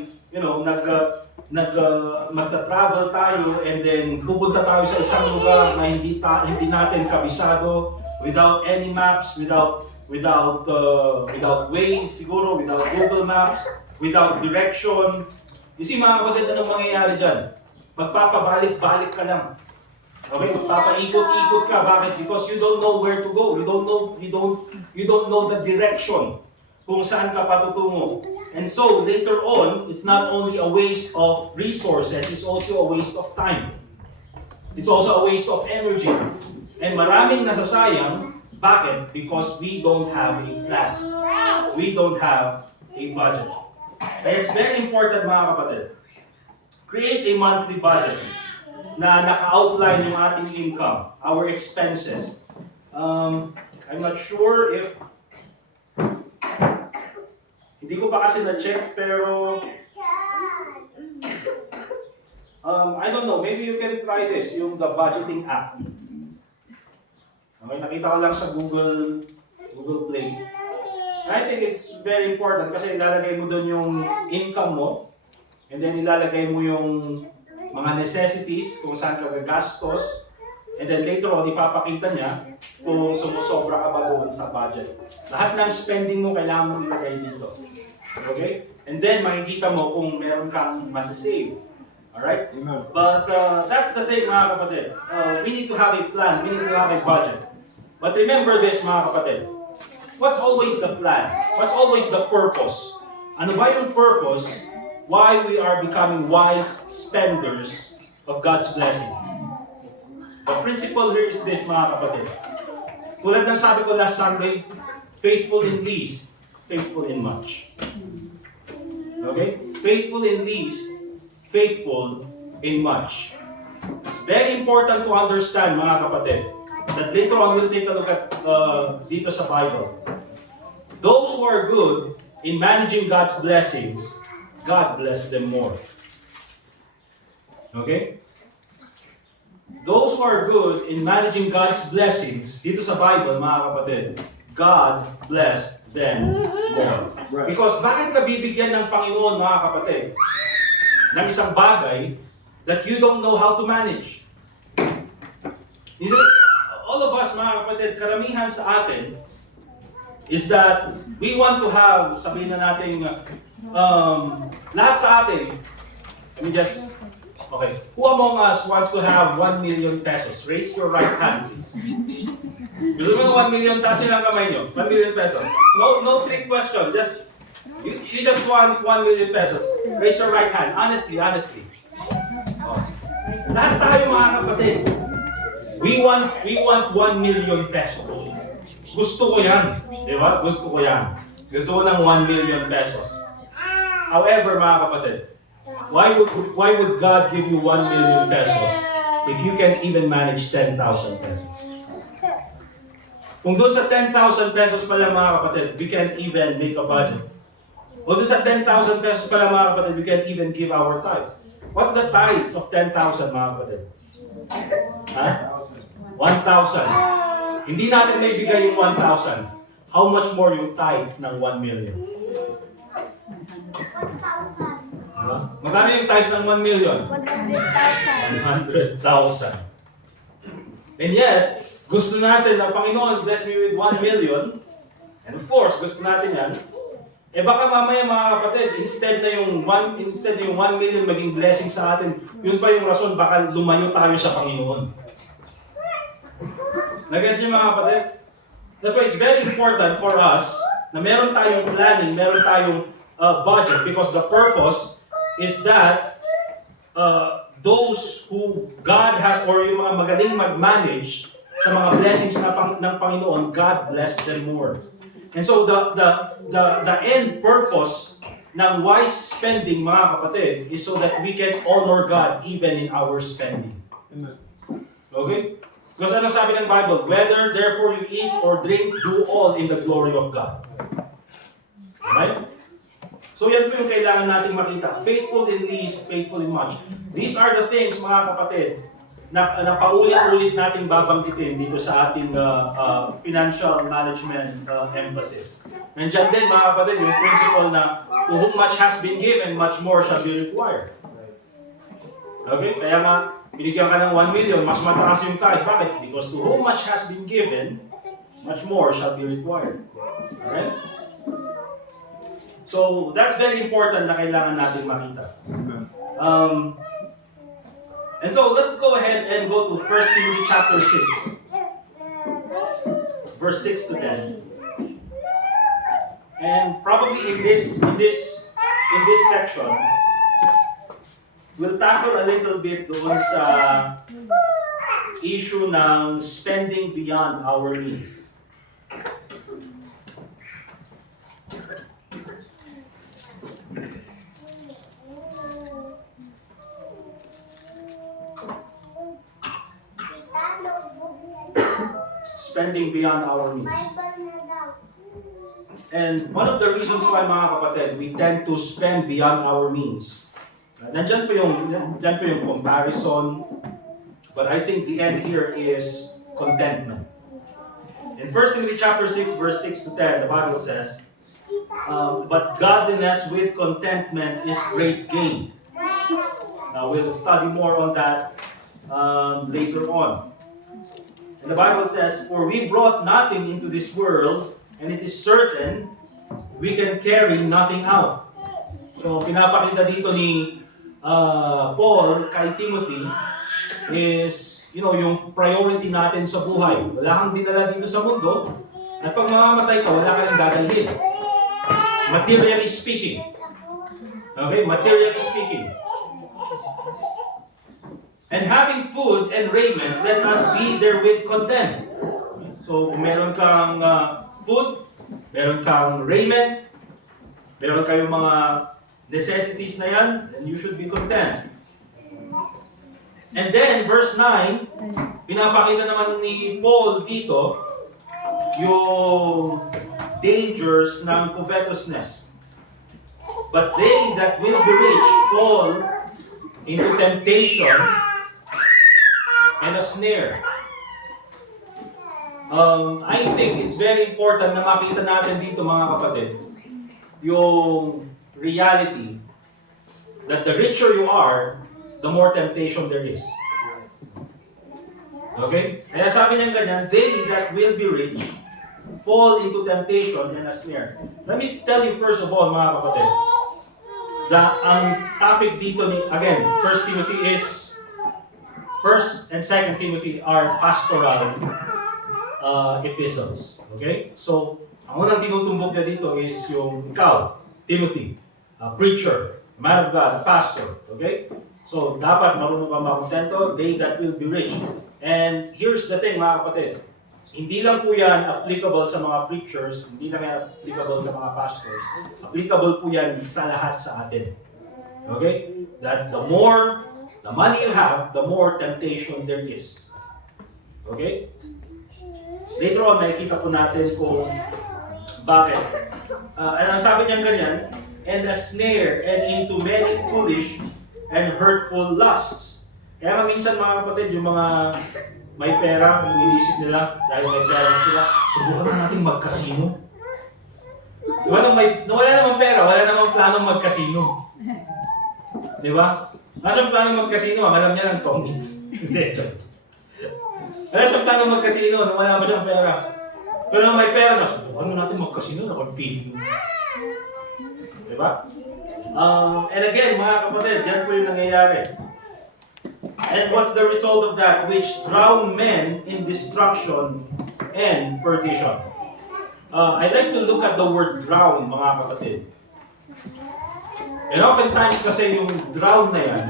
magta-travel tayo and then pupunta tayo sa isang lugar na hindi natin kabisado, without any maps, without Waze siguro, without Google Maps, without direction. You see, mga kapatid, anong mangyayari dyan? Magpapabalik-balik ka lang. Okay, magpapaikot-ikot ka. Bakit? Because you don't know where to go. You don't know the direction kung saan ka patutungo. And so, later on, it's not only a waste of resources, it's also a waste of time. It's also a waste of energy. And maraming nasasayang. Bakit? Because we don't have a plan. We don't have a budget. Kaya it's very important, mga kapatid. Create a monthly budget na naka-outline yung ating income, our expenses. I'm not sure if hindi ko pa kasi na-check, pero I don't know, maybe you can try this, yung the budgeting app. Okay, nakita ko lang sa Google Play. I think it's very important kasi ilalagay mo doon yung income mo, and then ilalagay mo yung mga necessities kung saan ka gagastos, and then later on ipapakita niya kung sumusobra ka ba doon sa budget. Lahat ng spending mo kailangan mo ilagay dito. Okay? And then makikita mo kung meron kang masasave. Alright? But that's the thing, mga kapatid. We need to have a plan. We need to have a budget. But remember this, mga kapatid. What's always the plan? What's always the purpose? Ano ba yung purpose? Why we are becoming wise spenders of God's blessings? The principle here is this, mga kapatid. Tulad ng sabi ko last Sunday, faithful in least, faithful in much. Okay? Faithful in least, faithful in much. It's very important to understand, mga kapatid, that later on we'll take a look at dito sa Bible. Those who are good in managing God's blessings, God bless them more. Okay? Those who are good in managing God's blessings, dito sa Bible, mga kapatid, God bless them more. Right. Because bakit ka bibigyan ng Panginoon, mga kapatid, ng isang bagay that you don't know how to manage? You see, all of us, mga kapatid, karamihan sa atin is that we want to have, sabihin na natin, lahat sa atin, let me just, okay, who among us wants to have 1 million pesos? Raise your right hand, please. Gusto mo 1 million, taas nyo lang kamay nyo. 1 million pesos. No trick question, just, you just want 1 million pesos. Raise your right hand, honestly. Oh. Lahat tayo, mga kapatid, we want 1 million pesos. Gusto ko yan. Di ba? Gusto ko yan. Gusto ko ng 1 million pesos. However, mga kapatid, why would God give you 1 million pesos if you can even manage 10,000 pesos? Kung doon sa 10,000 pesos pala mga kapatid, we can't even make a budget. O doon sa 10,000 pesos pala mga kapatid, we can't even give our tithes. What's the tithes of 10,000 mga kapatid? Ha? 1,000. Hindi natin may bigay yung 1,000. How much more yung tithe ng 1 million? Diba? Magkano yung tithe ng 1 million? 100,000. 100,000. And yet, gusto natin na Panginoon bless me with 1 million. And of course, gusto natin yan. Eh baka mamaya mga kapatid, instead na yung 1 million maging blessing sa atin, yun pa yung rason baka lumayo tayo sa Panginoon. Nag-gets niyo mga kapatid? That's why it's very important for us na meron tayong planning, meron tayong budget, because the purpose is that those who God has, or yung mga magaling mag-manage sa mga blessings ng Panginoon, God bless them more. And so the end purpose ng wise spending, mga kapatid, is so that we can honor God even in our spending. Amen. Okay? Because ano sabi ng Bible? Whether therefore you eat or drink, do all in the glory of God. Right? So yan po yung kailangan nating makita. Faithful in least, faithful in much. These are the things, mga kapatid, na paulit-ulit nating babanggitin dito sa ating financial management emphasis. Nandiyan din, mga kapatid, yung principle na to whom much has been given, much more shall be required. Okay? Kaya nga, binigyan ka ng 1 million, mas mataas yung tithe. Bakit? Because to whom much has been given, much more shall be required. Alright? So, that's very important na kailangan natin makita. Amen. And so, let's go ahead and go to 1 Timothy chapter 6. Verse 6 to 10. And probably in this section, we'll tackle a little bit doon sa issue ng spending beyond our needs. Spending beyond our needs. And one of the reasons why, mga kapatid, we tend to spend beyond our means. Nandyan po yung comparison, but I think the end here is contentment. In 1 Timothy chapter 6, verse 6 to 10, the Bible says, but godliness with contentment is great gain. Now we'll study more on that later on. And the Bible says, for we brought nothing into this world, and it is certain we can carry nothing out. So, pinapakita dito ni Paul kay Timothy is, yung priority natin sa buhay. Wala kang dinala dito sa mundo, at pag mamamatay ka, wala kang dadalhin. Materially speaking. Okay? Materially speaking. And having food and raiment, let us be therewith content. So, kung meron kang food, meron kang raiment, meron kayong mga necessities na yan, then you should be content. And then, verse 9, pinapakita naman ni Paul dito yung dangers ng covetousness. But they that will be rich fall into temptation and a snare. I think it's very important na makita natin dito, mga kapatid, yung reality that the richer you are, the more temptation there is. Okay? Kaya sabi niya ganyan, they that will be rich fall into temptation and a snare. Let me tell you first of all, mga kapatid, ang topic dito, again, 1 Timothy is, 1 and 2 Timothy are pastoral epistles. Okay? So, ang unang tinutumbok niya dito is yung ikaw, Timothy, a preacher, man of God, a pastor. Okay? So, dapat marunong ka makontento, they that will be rich. And here's the thing, mga kapatid, hindi lang po yan applicable sa mga preachers, hindi lang yan applicable sa mga pastors. Applicable po yan sa lahat sa atin. Okay? That the more the money you have, the more temptation there is. Okay? later on, nakikita po natin kung bakit. Ang sabi niya ganyan, and a snare and into many foolish and hurtful lusts. Kaya minsan mga kapatid, yung mga may pera, iniisip nila, dahil may pera na sila, subukan na natin mag-casino. Wala namang pera, wala namang planong mag-casino. Di ba? Wala siyang planong mag-casino, ang alam niya lang Tommy. Hindi, joke. Wala siyang planong mag-casino, nung wala pa siyang pera. Pero nung may pera na, subukan na natin mag-casino, nakon-feeling. Di ba? And again, mga kapatid, yan po yung nangyayari. And what's the result of that? Which drown men in destruction and perdition. I'd like to look at the word drown, mga kapatid. And oftentimes kasi yung drown na yan,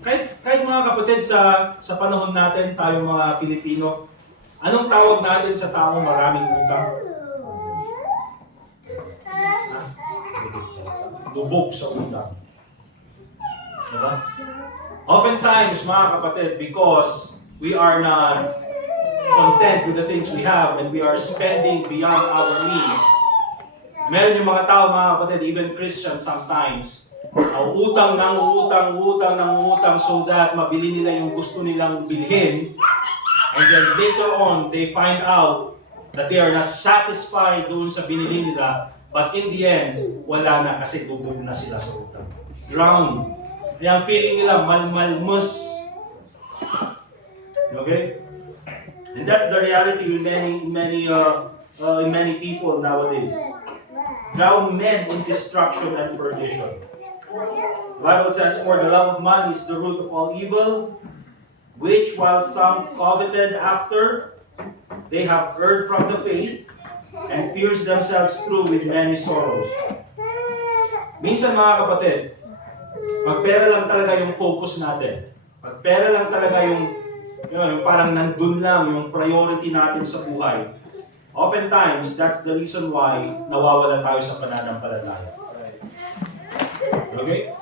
kahit mga kapatid sa panahon natin, tayo mga Pilipino, anong tawag natin sa taong maraming utang? Lubog sa utang. Diba? Oftentimes, mga kapatid, because we are not content with the things we have and we are spending beyond our needs, meron yung mga tao, mga kapatid, even Christians sometimes, utang so that mabili nila yung gusto nilang bilhin, and then later on, they find out that they are not satisfied doon sa binili nila, but in the end, wala na kasi gubog na sila sa utang. Drowned. Kaya ang feeling nila, malmalmus. Okay? And that's the reality in many people nowadays. Drown men in destruction and perdition. The Bible says, for the love of money is the root of all evil, which while some coveted after, they have erred from the faith, and pierced themselves through with many sorrows. Minsan mga kapatid, pag pera lang talaga yung focus natin, pag pera lang talaga yung parang nandun lang yung priority natin sa buhay, oftentimes, that's the reason why nawawala tayo sa pananampalataya. Okay?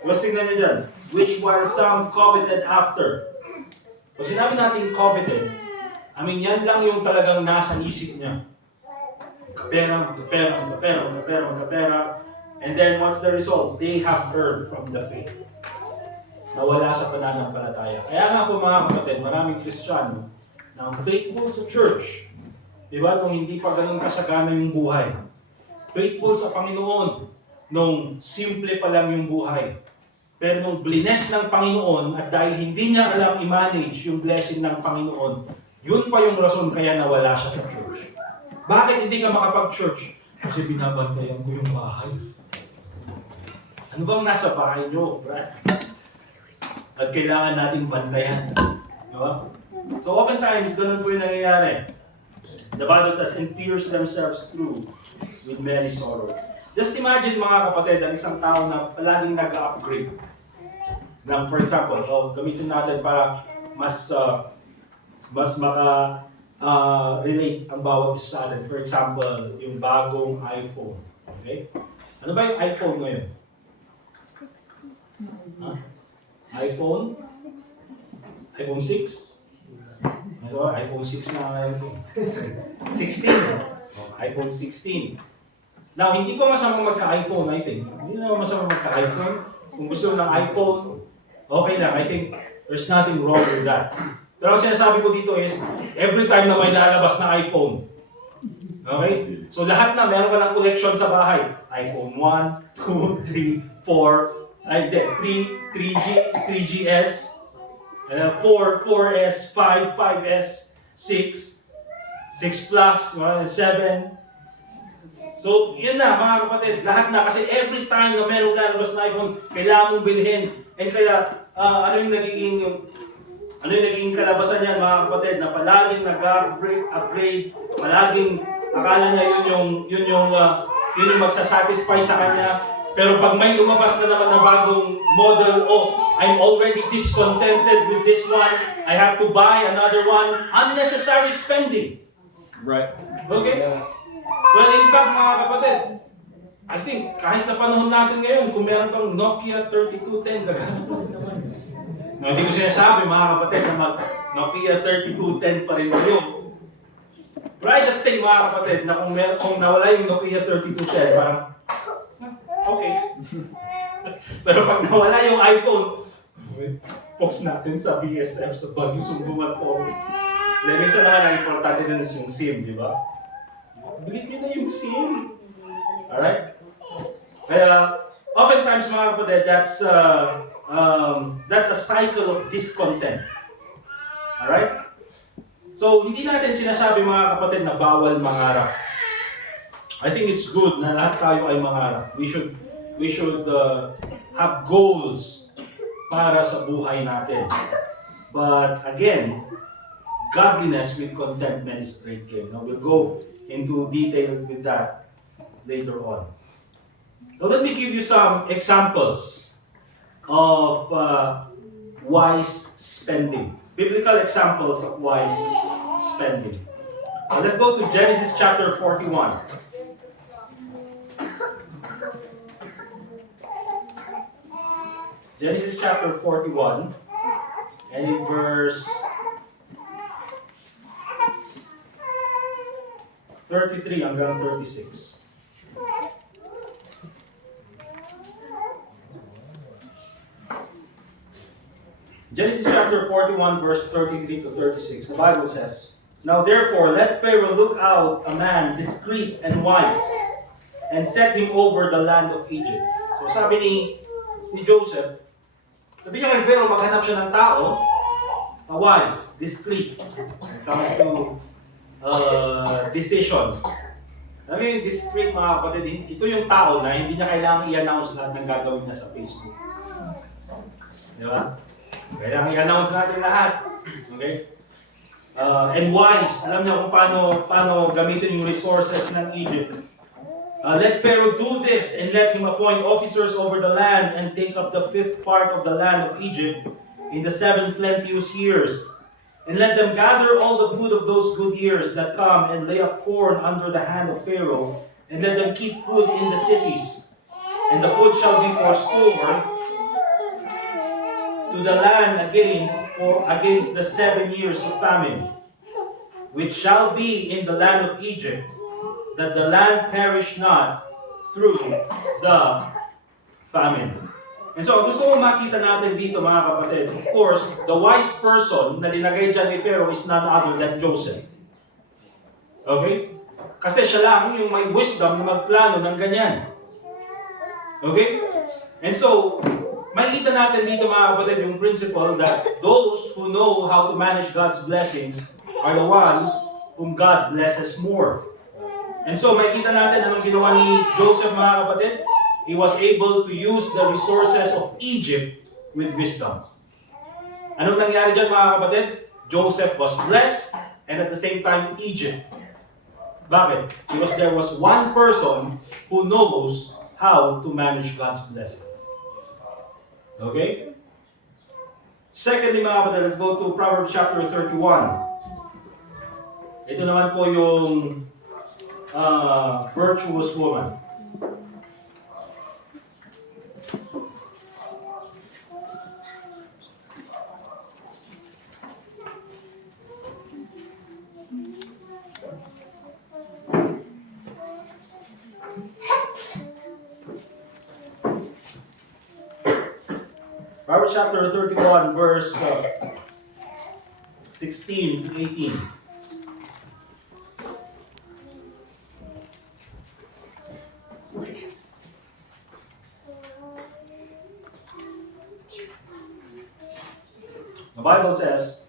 Tapos tingnan nyo dyan, which while some coveted after. Pag sinabi natin coveted, yan lang yung talagang nasa isip niya. Magkapera. And then, what's the result? They have erred from the faith. Nawala sa pananampalataya. Kaya nga po mga kapatid, maraming Kristiyano na faithful sa church. Diba? Nung hindi pa ganun kasagana yung buhay. Faithful sa Panginoon. Nung simple pa lang yung buhay. Pero nung blines ng Panginoon at dahil hindi niya alam i-manage yung blessing ng Panginoon, yun pa yung rason kaya nawala siya sa church. Bakit hindi ka makapag-church? Kasi binabantayan ko yung bahay. Ano bang nasa bahay nyo, Brad? At kailangan natin bantayan. Diba? So oftentimes, ganun po yung nangyayari. The Bible says, and pierce themselves through with many sorrows. Just imagine mga kapatid, ang isang tao na palaging nag-upgrade. For example, gamitin natin para mas maka-relate ang bawat isa sa atin. For example, yung bagong iPhone. Okay? Ano ba yung iPhone ngayon? Huh? iPhone 6? So, iPhone 6 na ngayon. 16. iPhone 16. Now, hindi ko masamang magka-iPhone, I think. Hindi naman masamang magka-iPhone. Kung gusto ng iPhone, okay lang. I think there's nothing wrong with that. Pero ang sinasabi ko dito is, every time na may lalabas na iPhone, okay? So lahat na, meron ka ng collection sa bahay. iPhone 1, 2, 3, 4, 3G, 3GS, 4, 4S, 5, 5S, 6, 6 Plus, 7. So, yun na mga kapatid, lahat na. Kasi every time na meron lalabas na iPhone, kailangan mong bilhin. And kaya, ano yung naging kalabasan niyan mga kapatid, na palaging nag-upgrade, palaging akala niya yun yung magsasatisfy sa kanya. Pero pag may lumabas na naman na bagong model, I'm already discontented with this one, I have to buy another one. Unnecessary spending. Right. Okay? Well, in fact, mga kapatid, I think kahit sa panahon natin ngayon, kung meron kang Nokia 3210, gagana pa rin naman. Hindi ko sinasabi mga kapatid na Nokia 3210 pa rin kayo. But I just think mga kapatid na kung nawala yung Nokia 3210, parang okay. Pero pag nawala yung iPhone, post natin sa BSF sa Baguio Sumbungan Forum. Minsan naman ang importante din is yung SIM, di ba? Believe nyo na yung SIM. Alright? Kaya, oftentimes mga kapatid, that's a cycle of discontent. Alright? So, hindi natin sinasabi mga kapatid na bawal mangarap. I think it's good na lahat tayo ay mangarap. We should have goals para sa buhay natin. But again, godliness with contentment is great gain. Now, we'll go into detail with that later on. So let me give you some examples of wise spending. Biblical examples of wise spending. Let's go to Genesis chapter 41. Genesis chapter 41 and in verse 33 hanggang 36. Genesis chapter 41 verse 33 to 36. The Bible says, "Now therefore let Pharaoh look out a man discreet and wise, and set him over the land of Egypt." So sabi ni Joseph, sabi niya kay Pharaoh, maghanap siya ng tao, wise, discreet, when it comes to decisions. I mean, discreet mga kapatid, ito yung tao na hindi niya kailangang i-announce lahat ng gagawin niya sa Facebook. Di ba? Kailangan i-announce natin lahat. Okay? And wise, alam niya kung paano gamitin yung resources ng Egypt. Let Pharaoh do this and let him appoint officers over the land and take up the 5th part of the land of Egypt in the 7 plenteous years. And let them gather all the food of those good years that come and lay up corn under the hand of Pharaoh, and let them keep food in the cities. And the food shall be for store to the land against the 7 years of famine, which shall be in the land of Egypt, that the land perish not through the famine. And so, gusto ko makita natin dito mga kapatid, of course, the wise person na linagay dyan ni Pharaoh is none other than Joseph. Okay? Kasi siya lang yung may wisdom na magplano ng ganyan. Okay? And so, makikita natin dito mga kapatid yung principle that those who know how to manage God's blessings are the ones whom God blesses more. And so, makikita natin anong ginawa ni Joseph mga kapatid. He was able to use the resources of Egypt with wisdom. Anong nangyari dyan mga kapatid? Joseph was blessed and at the same time Egypt. Bakit? Because there was one person who knows how to manage God's blessing. Okay? Secondly mga kapatid, let's go to Proverbs chapter 31. Ito naman po yung virtuous woman. Proverbs chapter 31, verse 16 to 18. The Bible says,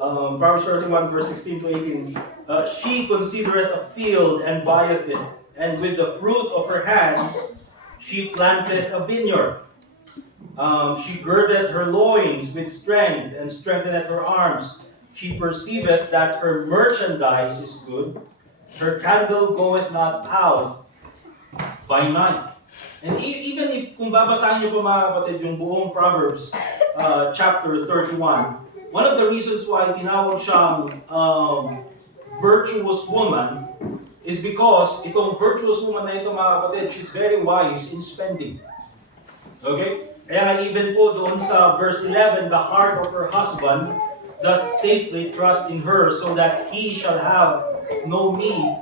Proverbs 31, verse 16 to 18, "She considereth a field and buyeth it, and with the fruit of her hands she planted a vineyard. She girded her loins with strength, and strengthened her arms. She perceiveth that her merchandise is good. Her candle goeth not out by night." And even if, kung babasahin niyo po mga kapatid, yung buong Proverbs chapter 31, one of the reasons why tinawag siyang virtuous woman is because itong virtuous woman na ito mga kapatid, she's very wise in spending. Okay? Kaya nga even po doon sa verse 11, the heart of her husband doth safely trust in her so that he shall have no need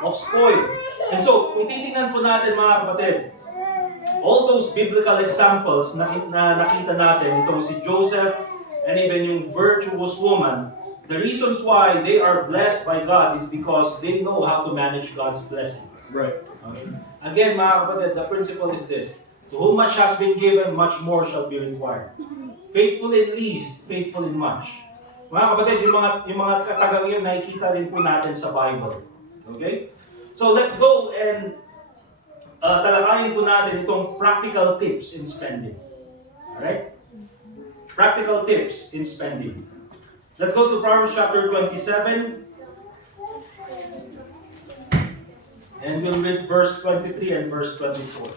of spoil. And so, kung titingnan po natin mga kapatid, all those biblical examples na nakita natin, itong si Joseph and even yung virtuous woman, the reasons why they are blessed by God is because they know how to manage God's blessing. Right. Again, mga kapatid, the principle is this. To whom much has been given, much more shall be required. Faithful in least, faithful in much. Mga kapatid, yung mga katagang yun, nakikita rin po natin sa Bible. Okay? So let's go and talakayin po natin itong practical tips in spending. Alright? Practical tips in spending. Let's go to Proverbs chapter 27. And we'll read verse 23 and verse 24.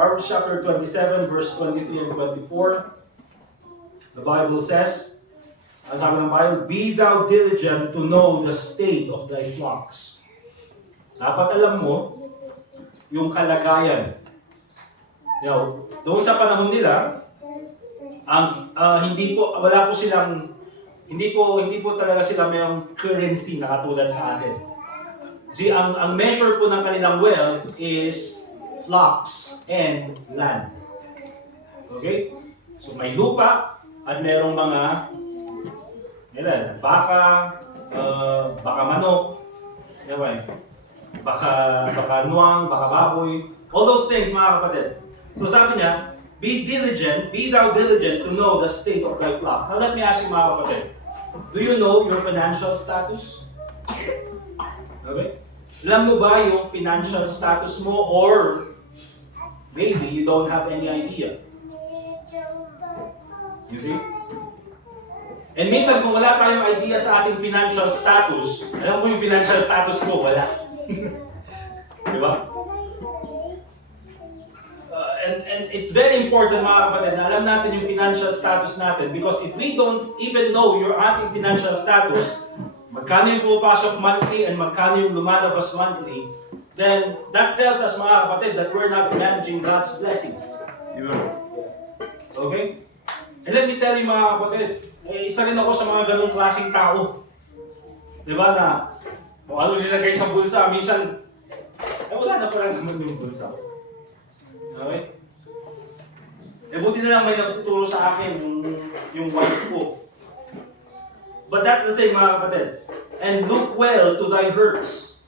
Proverbs chapter 27, verse 23 and 24. The Bible says, ang sabi ng Bible, be thou diligent to know the state of thy flocks. Dapat alam mo yung kalagayan. Doon sa panahon nila, hindi po talaga sila mayroong currency na katulad sa atin. See, ang measure po ng kanilang wealth is flocks and land. Okay? So may lupa at merong mga baka, baka manok, baka nuwang, baka baboy, all those things mga kapatid. So sabi niya, be thou diligent to know the state of thy flock. Now let me ask you mga kapatid, do you know your financial status? Okay? Alam mo ba yung financial status mo or maybe you don't have any idea? You see? And minsan kung wala tayong idea sa ating financial status, alam mo yung financial status mo, wala. Diba? And it's very important mga kapatid na alam natin yung financial status natin because if we don't even know your ating financial status, magkano yung pupasok monthly and magkano yung lumalabas monthly, then that tells us mga kapatid that we're not managing God's blessings. Okay? And let me tell you mga kapatid, isa rin ako sa mga ganong klaseng tao. Diba na, kung ano nilagay sa bulsa, minsan, wala na pala naman yung bulsa. Okay? Buti na lang may nagtuturo sa akin yung wife ko. But that's the thing mga kapatid. And look well to thy hurts.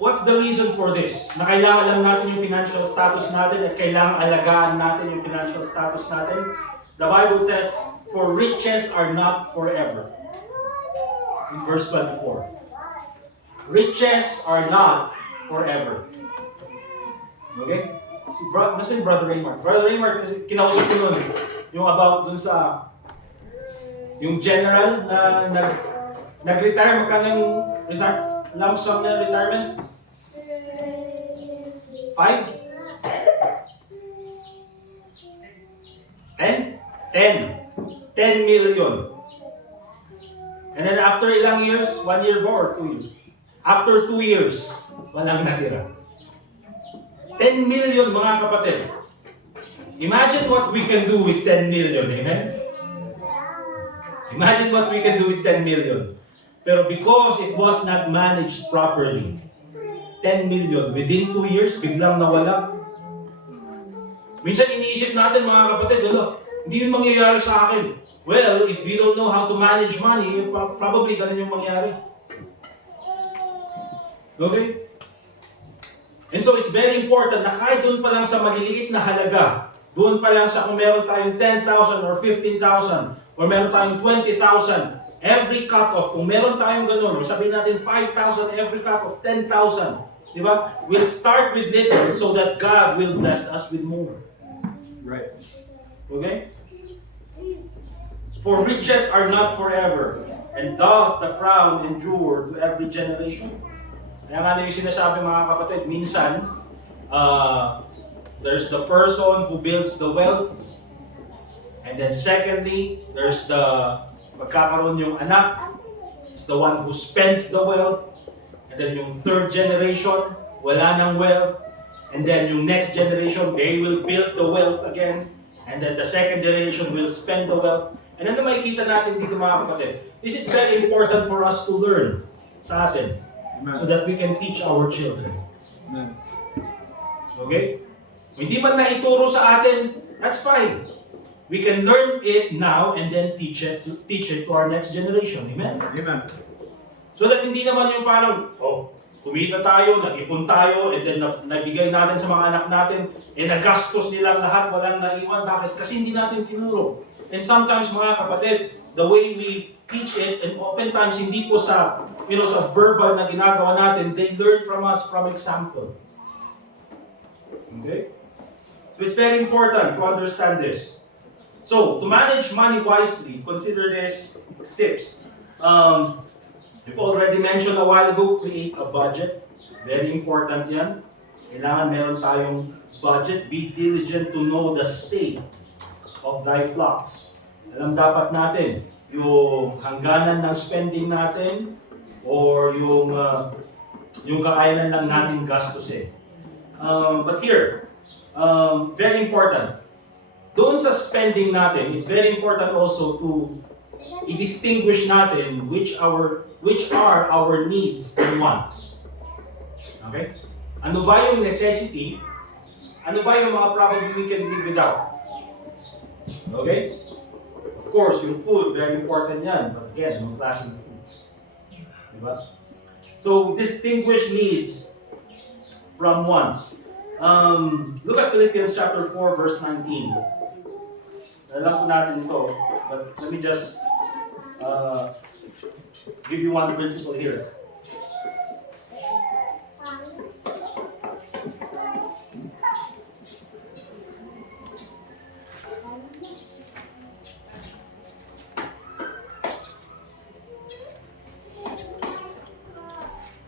What's the reason for this? Na kailangan alam natin yung financial status natin at kailangan alagaan natin yung financial status natin. The Bible says, for riches are not forever. In verse 24. Riches are not forever. Okay? Nasa yung Brother Raymar? Brother Raymar, kinausap ko nun. Yung about dun sa yung general na nag-retire, magkano yung lump sum na retirement? 5? 10 million. And then after ilang years, 1 year more or 2 years? After 2 years, walang natira. 10 million mga kapatid. Imagine what we can do with 10 million, amen? Imagine what we can do with 10 million. Pero because it was not managed properly, 10 million, within 2 years, biglang nawala. Minsan iniisip natin mga kapatid, hindi yun mangyayari sa akin. Well, if we don't know how to manage money, probably ganun yung mangyari. Okay? And so it's very important na kahit doon pa lang sa maliliit na halaga, doon pa lang sa kung meron tayong 10,000 or 15,000 or meron tayong 20,000, every cut-off, kung meron tayong ganun, sabihin natin 5,000 every cut-off, 10,000, di ba? We'll start with little so that God will bless us with more. Right. Okay? For riches are not forever, and doth the crown endure to every generation. Kaya nga yung sinasabi mga kapatid, minsan, there's the person who builds the wealth. And then secondly, there's the magkakaroon yung anak. It's the one who spends the wealth. And then yung third generation, wala ng wealth. And then yung next generation, they will build the wealth again. And then the second generation will spend the wealth. And ano makikita natin dito mga kapatid? This is very important for us to learn sa atin. So that we can teach our children. Amen. Okay? Kung hindi man naituro sa atin, that's fine. We can learn it now and then teach it to our next generation. Amen? Amen. So that hindi naman yung parang, kumita tayo, nag-ipon tayo, and then nabigay natin sa mga anak natin, nagastos nilang lahat, walang naiwan. Bakit? Kasi hindi natin tinuro. And sometimes mga kapatid, the way we teach it, and oftentimes hindi po sa, sa verbal na ginagawa natin, they learn from us from example. Okay? So it's very important to understand this. So, to manage money wisely, consider these tips. We've already mentioned a while ago, create a budget. Very important yan. Kailangan meron tayong budget. Be diligent to know the state of thy flocks. Alam dapat natin yung hangganan ng spending natin or yung kakayanan lang natin gastusin. But here, very important. Doon sa spending natin, it's very important also to i-distinguish natin which are our needs and wants. Okay? Ano ba yung necessity? Ano ba yung mga probably we can live without? Okay? Of course, yung food, very important yan. But again, yung klaseng foods. Diba? So, distinguish needs from wants. Look at Philippians chapter 4, verse 19. Alam po natin ito, but let me just give you one principle here.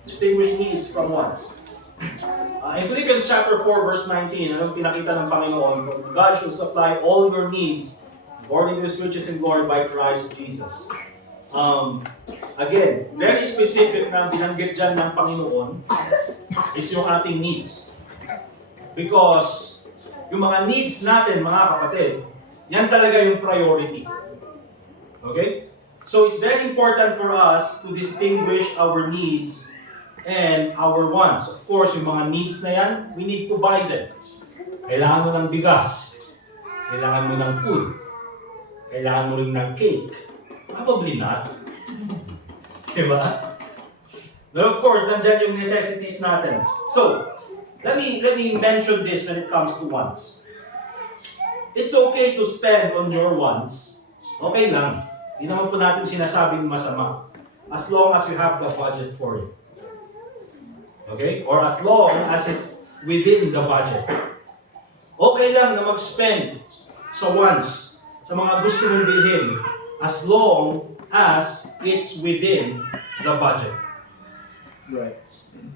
Distinguish needs from wants. In Philippians chapter 4, verse 19, anong pinakita ng Panginoon? God shall supply all your needs according to His riches and glory by Christ Jesus. Again, very specific na binanggit dyan ng Panginoon is yung ating needs. Because yung mga needs natin, mga kapatid, yan talaga yung priority. Okay? So it's very important for us to distinguish our needs and our wants. Of course, yung mga needs na yan, we need to buy them. Kailangan mo ng bigas. Kailangan mo ng food. Kailangan mo rin ng cake. Probably not. Diba? But of course, nandyan yung necessities natin. So, let me mention this when it comes to wants. It's okay to spend on your wants. Okay lang. Hindi naman po natin sinasabing masama. As long as you have the budget for it. Okay? Or as long as it's within the budget. Okay lang na mag-spend sa wants, sa mga gusto mong bilhin, as long as it's within the budget. Right.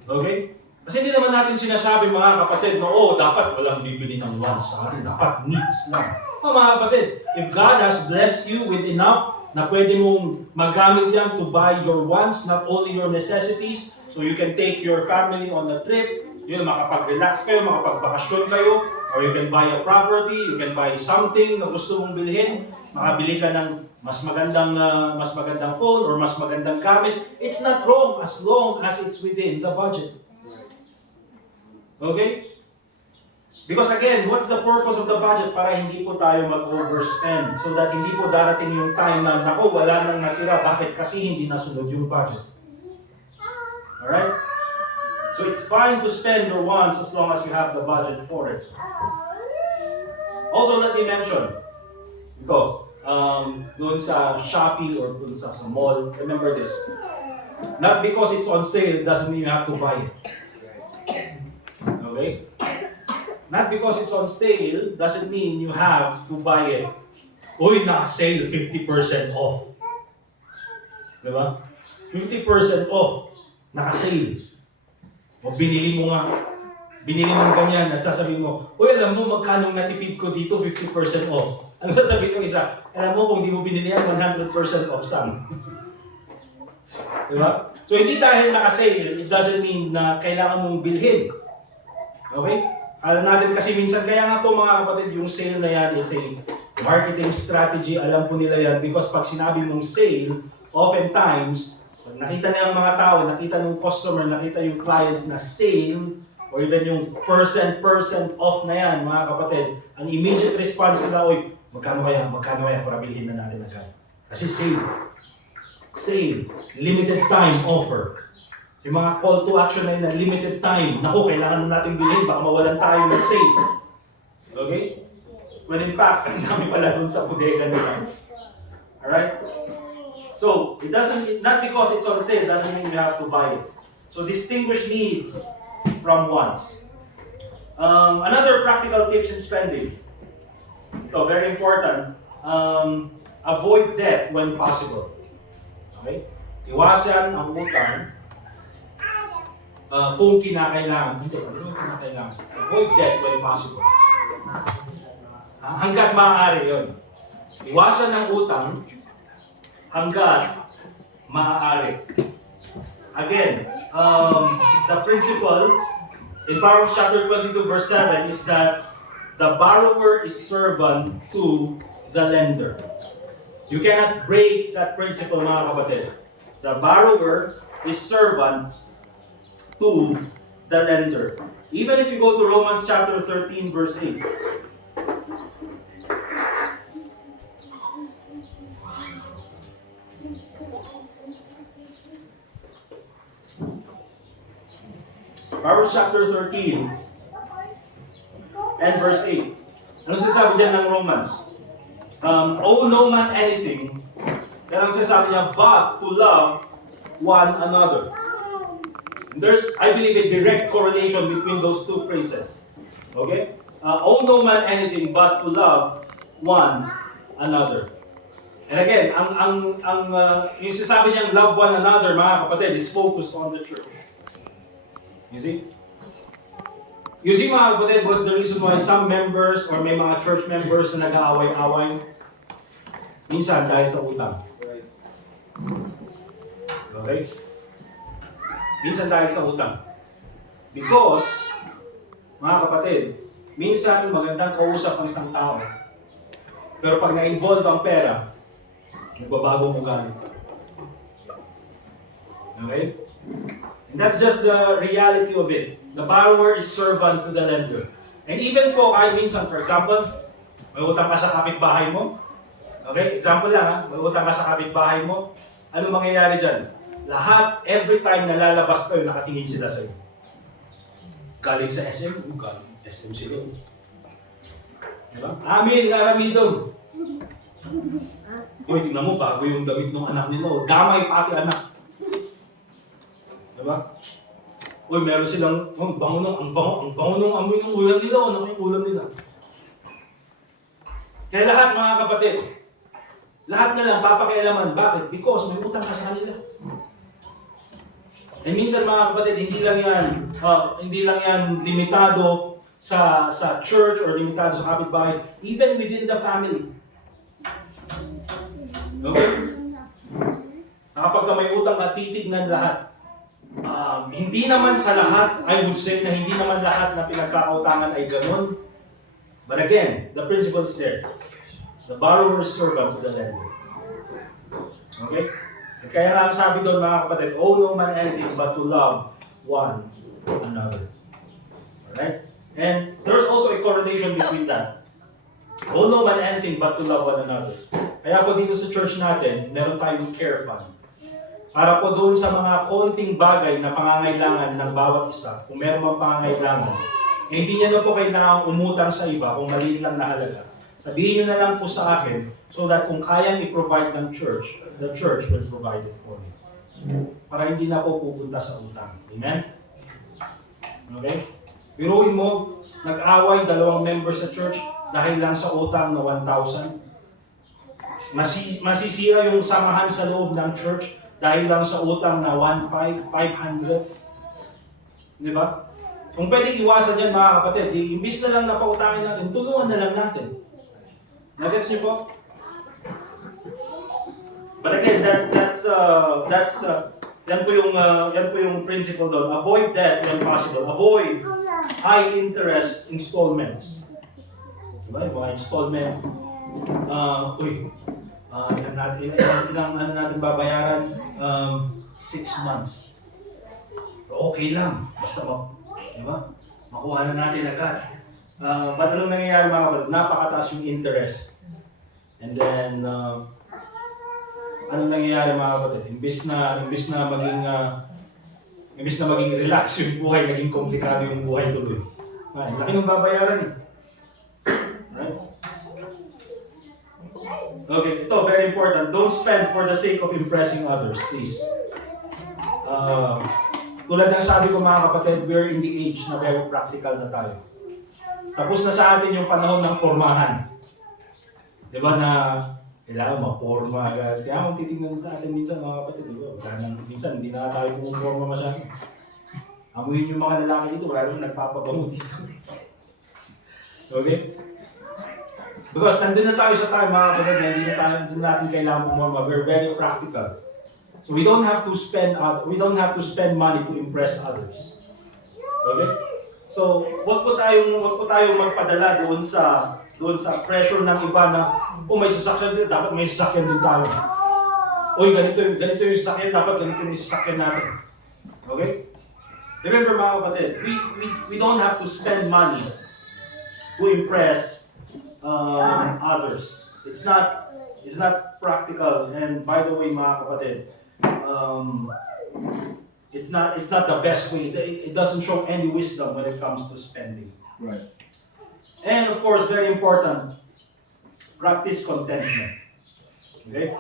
Okay? Kasi hindi naman natin sinasabi mga kapatid na, dapat walang bibili ng wants sa atin, dapat needs lang. Mga kapatid, if God has blessed you with enough na pwede mong magamit yan to buy your wants, not only your necessities, so you can take your family on a trip, yun, makapag-relax kayo, makapagbakasyon kayo, or you can buy a property, you can buy something na gusto mong bilhin, makabili ka ng mas magandang phone or mas magandang gamit. It's not wrong as long as it's within the budget. Okay? Because again, what's the purpose of the budget? Para hindi po tayo mag-overspend. So that hindi po darating yung time na, naku, wala nang natira. Bakit? Kasi hindi nasunod yung budget. Alright? So it's fine to spend your wants as long as you have the budget for it. Also, let me mention, ito, doon sa Shopee or doon sa mall, remember this. Not because it's on sale doesn't mean you have to buy it. Okay? Not because it's on sale doesn't mean you have to buy it. Uy, naka-sale, 50% off. Diba? 50% off. Naka-sale. O binili mo nga. binili mo ganyan at sasabihin mo, uy, alam mo, magkano natipid ko dito, 50% off. Ano sasabihin ng isa? Alam mo, kung di mo binili yan, 100% off sum. Diba? So, hindi dahil naka-sale, it doesn't mean na kailangan mong bilhin. Okay? Alam natin kasi minsan, kaya nga po mga kapatid, yung sale na yan, it's a marketing strategy, alam po nila yan, because pag sinabi mong sale, oftentimes, pag nakita na yung mga tao, nakita ng customer, nakita yung clients na sale, or even yung percent off na yan, mga kapatid, ang immediate response nila, oy, magkano kaya, para bilhin na natin agad. Kasi sale, limited time offer. Yung mga call to action na yun na limited time, naku, kailangan na natin bilhin, baka mawalan tayo ng sale. Okay? When in fact, ang dami pala dun sa bodega nila. Alright? So, it doesn't, not because it's on sale, doesn't mean you have to buy it. So, distinguish needs from wants. Another practical tips in spending. So, very important. Avoid debt when possible. Okay? Iwasan ang utang kung kinakailangan. Hindi, ano yung kinakailangan? Avoid debt when possible. Hanggat maaari yun. Iwasan ang utang hanggat maaari. Again, the principle in Proverbs chapter 22 verse 7 is that the borrower is servant to the lender. You cannot break that principle, mga kapatid. The borrower is servant to the lender. Even if you go to Romans chapter 13 verse 8. Proverbs chapter 13 and verse 8. Ano sinasabi diyan ng Romans? Owe no man anything. Pero ang sinasabi niya, but to love one another. There's, I believe, a direct correlation between those two phrases. Okay? Owe no man anything but to love one another. And again, yung sinasabi niyang love one another, mga kapatid, is focused on the church. You see? You see, mga kapatid, what's the reason why some members or may mga church members na nag-aaway-away? Minsan dahil sa utang. Okay? Minsan dahil sa utang. Because, mga kapatid, minsan magandang kausap ang isang tao. Pero pag na-involve ang pera, nagbabago ang ugali. Okay? And that's just the reality of it. The borrower is servant to the lender. And even po, kahit minsan, for example, may utang ka sa kapitbahay mo. Okay? Example lang ha, may utang ka sa kapitbahay mo. Ano mangyayari dyan? Lahat, every time na lalabas kayo, nakatingin sila sa'yo. Galing sa SM, galing SM sila. Diba? Amin, aramido. Uy, tingnan mo, bago yung damit ng anak nila. Damay pati anak. Diba? Uy, meron silang, ang bango ng amoy ng ulam nila, ano yung ulam nila. Kaya lahat, mga kapatid, lahat na lang papakialaman. Bakit? Because may utang ka sa kanila. And minsan, mga kapatid, hindi lang yan limitado sa church or limitado sa kapitbahay, even within the family. Okay? Kapag ka may utang ka, titignan lahat. Hindi naman sa lahat, I would say na hindi naman lahat na pinagkakautangan ay ganun. But again, the principle is there. The borrower is servant to the lender. Okay? At kaya nga ang sabi doon, mga kapatid, owe no man anything but to love one another. Alright? And there's also a correlation between that. Owe no man anything but to love one another. Kaya po dito sa church natin, meron tayong care fund. Para po doon sa mga konting bagay na pangangailangan ng bawat isa, kung meron mang pangangailangan, hindi niya na po kailangang umutang sa iba kung maliit lang na halaga. Sabihin niyo na lang po sa akin so that kung kayang i-provide ng church, the church will provide it for you. Para hindi na po pupunta sa utang. Amen? Okay? Piruin mo, nag-away dalawang members sa church dahil lang sa utang na 1,000. Masisira yung samahan sa loob ng church dahil lang sa utang na 1,500. Di ba? Kung pwedeng iwasan dyan mga kapatid, imbis na lang na pautangin natin, tulungan na lang natin. Nagets niyo po? But again, yan po yung principle doon. Avoid debt when possible. Avoid high interest installments. Diba? Yung mga installment. Ilang ano natin babayaran? 6 months. Okay lang. Basta diba? Makuha na natin agad. But anong nangyayari mga kapatid? Napakataas yung interest. And then, anong nangyayari mga kapatid? Imbis na maging relax yung buhay, naging komplikado yung buhay tuloy. Laki ng babayaran eh. Right? Okay, ito, very important. Don't spend for the sake of impressing others, please. Tulad ng sabi ko mga kapatid, we're in the age na very practical na tayo. Tapos na sa atin yung panahon ng formahan. Diba na kailangan maporma agad. Kaya kung titignan sa atin minsan mga kapatid, diba? Minsan hindi na tayo pumuporma masyado. Amuhin yung mga lalaki dito, wala rin nagpapabango dito. Okay? Because nandun na tayo sa time mga kapatid, hindi natin kailangan pumorma. We're very practical. So we don't have to spend money to impress others. Okay? So, wag po tayong magpadala doon sa pressure ng iba na may sasakyan din, dapat may sasakyan din tayo. Ganito yung sasakyan, dapat ganito yung sasakyan natin. Okay? Remember mga kapatid, we don't have to spend money to impress others. It's not practical, and by the way mga kapatid, it's not the best way. It doesn't show any wisdom when it comes to spending. Right. And of course, very important, practice contentment. Okay?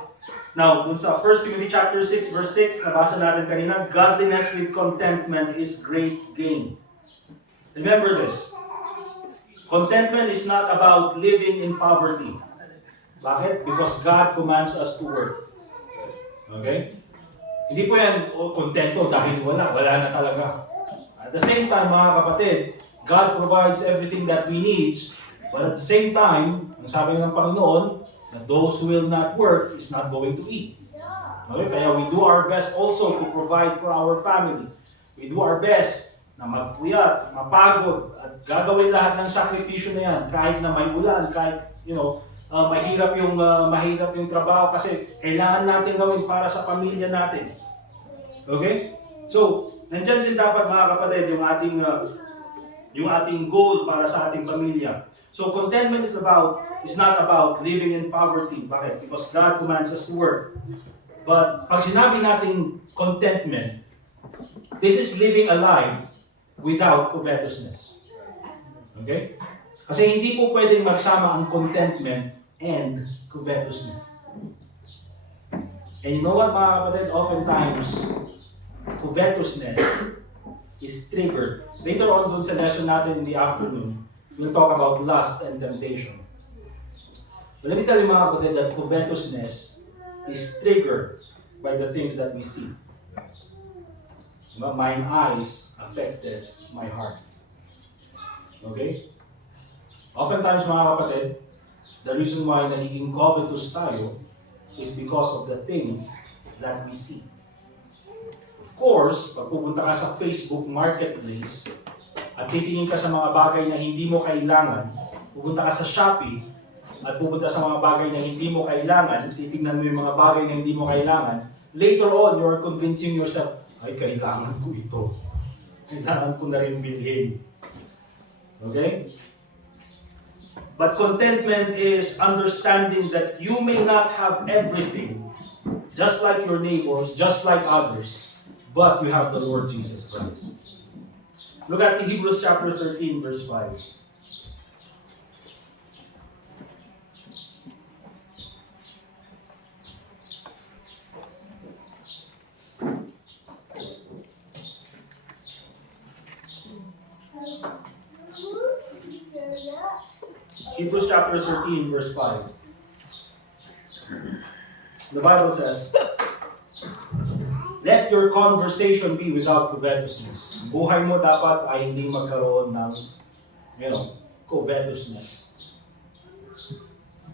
Now, dun sa 1 Timothy chapter 6, verse 6, nabasa natin kanina, godliness with contentment is great gain. Remember this. Contentment is not about living in poverty. Bakit? Because God commands us to work. Okay? Hindi po yan kontento dahil wala na talaga. At the same time, mga kapatid, God provides everything that we need, but at the same time, ang sabi ng Panginoon, that those who will not work is not going to eat. Okay? Kaya we do our best also to provide for our family. We do our best na magpuyat, mapagod, at gagawin lahat ng sakripisyo na yan, kahit na may ulan, kahit, mahirap yung trabaho kasi kailangan natin gawin para sa pamilya natin. Okay? So, nandyan din dapat mga kapatid yung ating goal para sa ating pamilya. So, contentment is not about living in poverty. Bakit? Because God commands us to work. But pag sinabi natin contentment, this is living a life without covetousness. Okay? Kasi hindi po pwedeng magsama ang contentment and covetousness. And you know what mga kapatid? Oftentimes, covetousness is triggered. Later on dun sa lesson natin in the afternoon, we'll talk about lust and temptation. But let me tell you mga kapatid that covetousness is triggered by the things that we see. Mine eyes affected my heart. Okay? Oftentimes mga kapatid, the reason why nagiging covetous tayo is because of the things that we see. Of course, pag pupunta ka sa Facebook Marketplace at titingin ka sa mga bagay na hindi mo kailangan, pupunta ka sa Shopee at pupunta sa mga bagay na hindi mo kailangan, titingnan mo yung mga bagay na hindi mo kailangan, later on, you're convincing yourself, ay, kailangan ko ito. Kailangan ko na rin bilhin. Okay? But contentment is understanding that you may not have everything, just like your neighbors, just like others, but you have the Lord Jesus Christ. Look at Hebrews chapter 13, verse 5. Hebrews chapter 13, verse 5. The Bible says, let your conversation be without covetousness. buhay mo dapat ay hindi magkaroon ng, covetousness.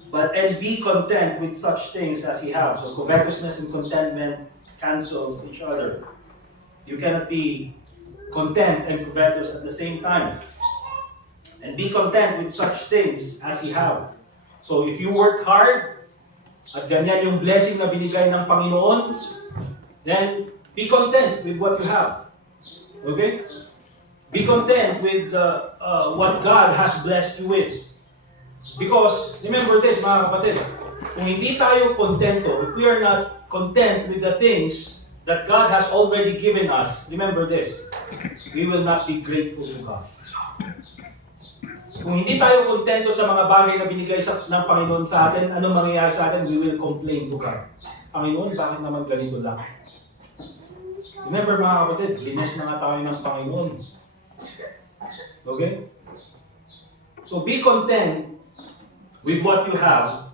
And be content with such things as you have. So covetousness and contentment cancels each other. You cannot be content and covetous at the same time. And be content with such things as you have. So if you work hard, at ganyan yung blessing na binigay ng Panginoon, then be content with what you have. Okay? Be content with what God has blessed you with. Because, remember this mga kapatid, kung hindi tayo kontento, if we are not content with the things that God has already given us, remember this, we will not be grateful to God. Kung hindi tayo kontento sa mga bagay na binigay ng Panginoon sa atin, anong mangyayari sa atin? We will complain to God. Panginoon, bakit naman ganito lang? Remember mga kapatid, bless na nga tayo ng Panginoon. Okay? So be content with what you have,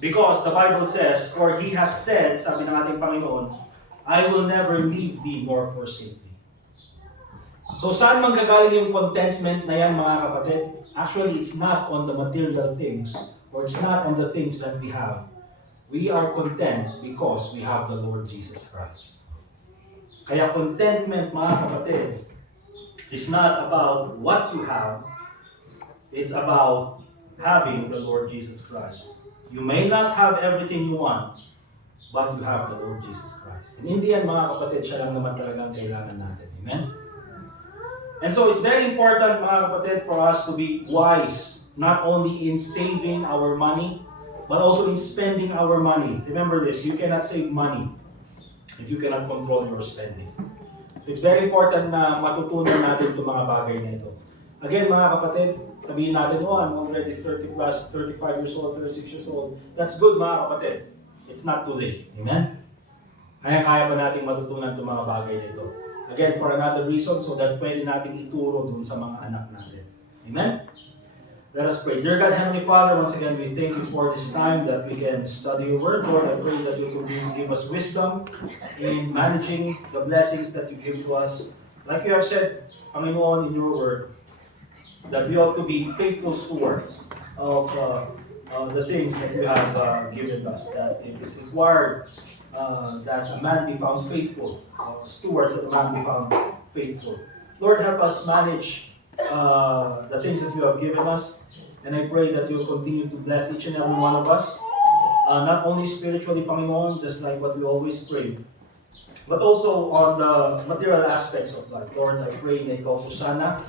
because the Bible says, for He hath said, sabi ng ating Panginoon, I will never leave thee nor forsake thee. So saan manggagaling yung contentment na yan mga kapatid? Actually, it's not on the material things, or it's not on the things that we have. We are content because we have the Lord Jesus Christ. Kaya contentment mga kapatid is not about what you have, it's about having the Lord Jesus Christ. You may not have everything you want, but you have the Lord Jesus Christ. And in the end, mga kapatid, siya lang naman talagang kailangan natin. Amen? And so it's very important, mga kapatid, for us to be wise, not only in saving our money, but also in spending our money. Remember this, you cannot save money if you cannot control your spending. So it's very important na matutunan natin itong mga bagay na ito. Again, mga kapatid, sabihin natin, I'm already 30 plus, 35 years old, 36 years old. That's good, mga kapatid. It's not too late. Amen? Kaya pa natin matutunan itong mga bagay na ito. Again, for another reason, so that pwede natin ituro dun sa mga anak natin. Amen? Let us pray. Dear God, Heavenly Father, once again, we thank you for this time that we can study your word. Lord, I pray that you will give us wisdom in managing the blessings that you give to us. Like you have said, Panginoon, in your word, that we ought to be faithful stewards of the things that you have given us. That it is required that a man be found faithful, stewards that a man be found faithful. Lord, help us manage the things that you have given us. And I pray that you will continue to bless each and every one of us. Not only spiritually, Panginoon, just like what we always pray, but also on the material aspects of life. Lord, I pray na ikaw po sana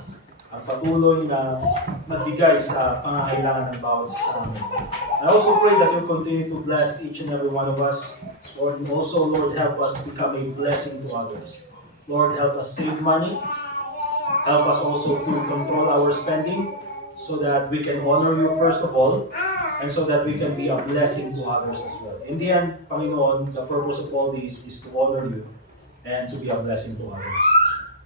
at patuloy na magbigay sa pangangailangan ng bawat sa amin. I also pray that you continue to bless each and every one of us. Lord, and also, Lord, help us become a blessing to others. Lord, help us save money. Help us also to control our spending so that we can honor you first of all, and so that we can be a blessing to others as well. In the end, Panginoon, the purpose of all this is to honor you and to be a blessing to others.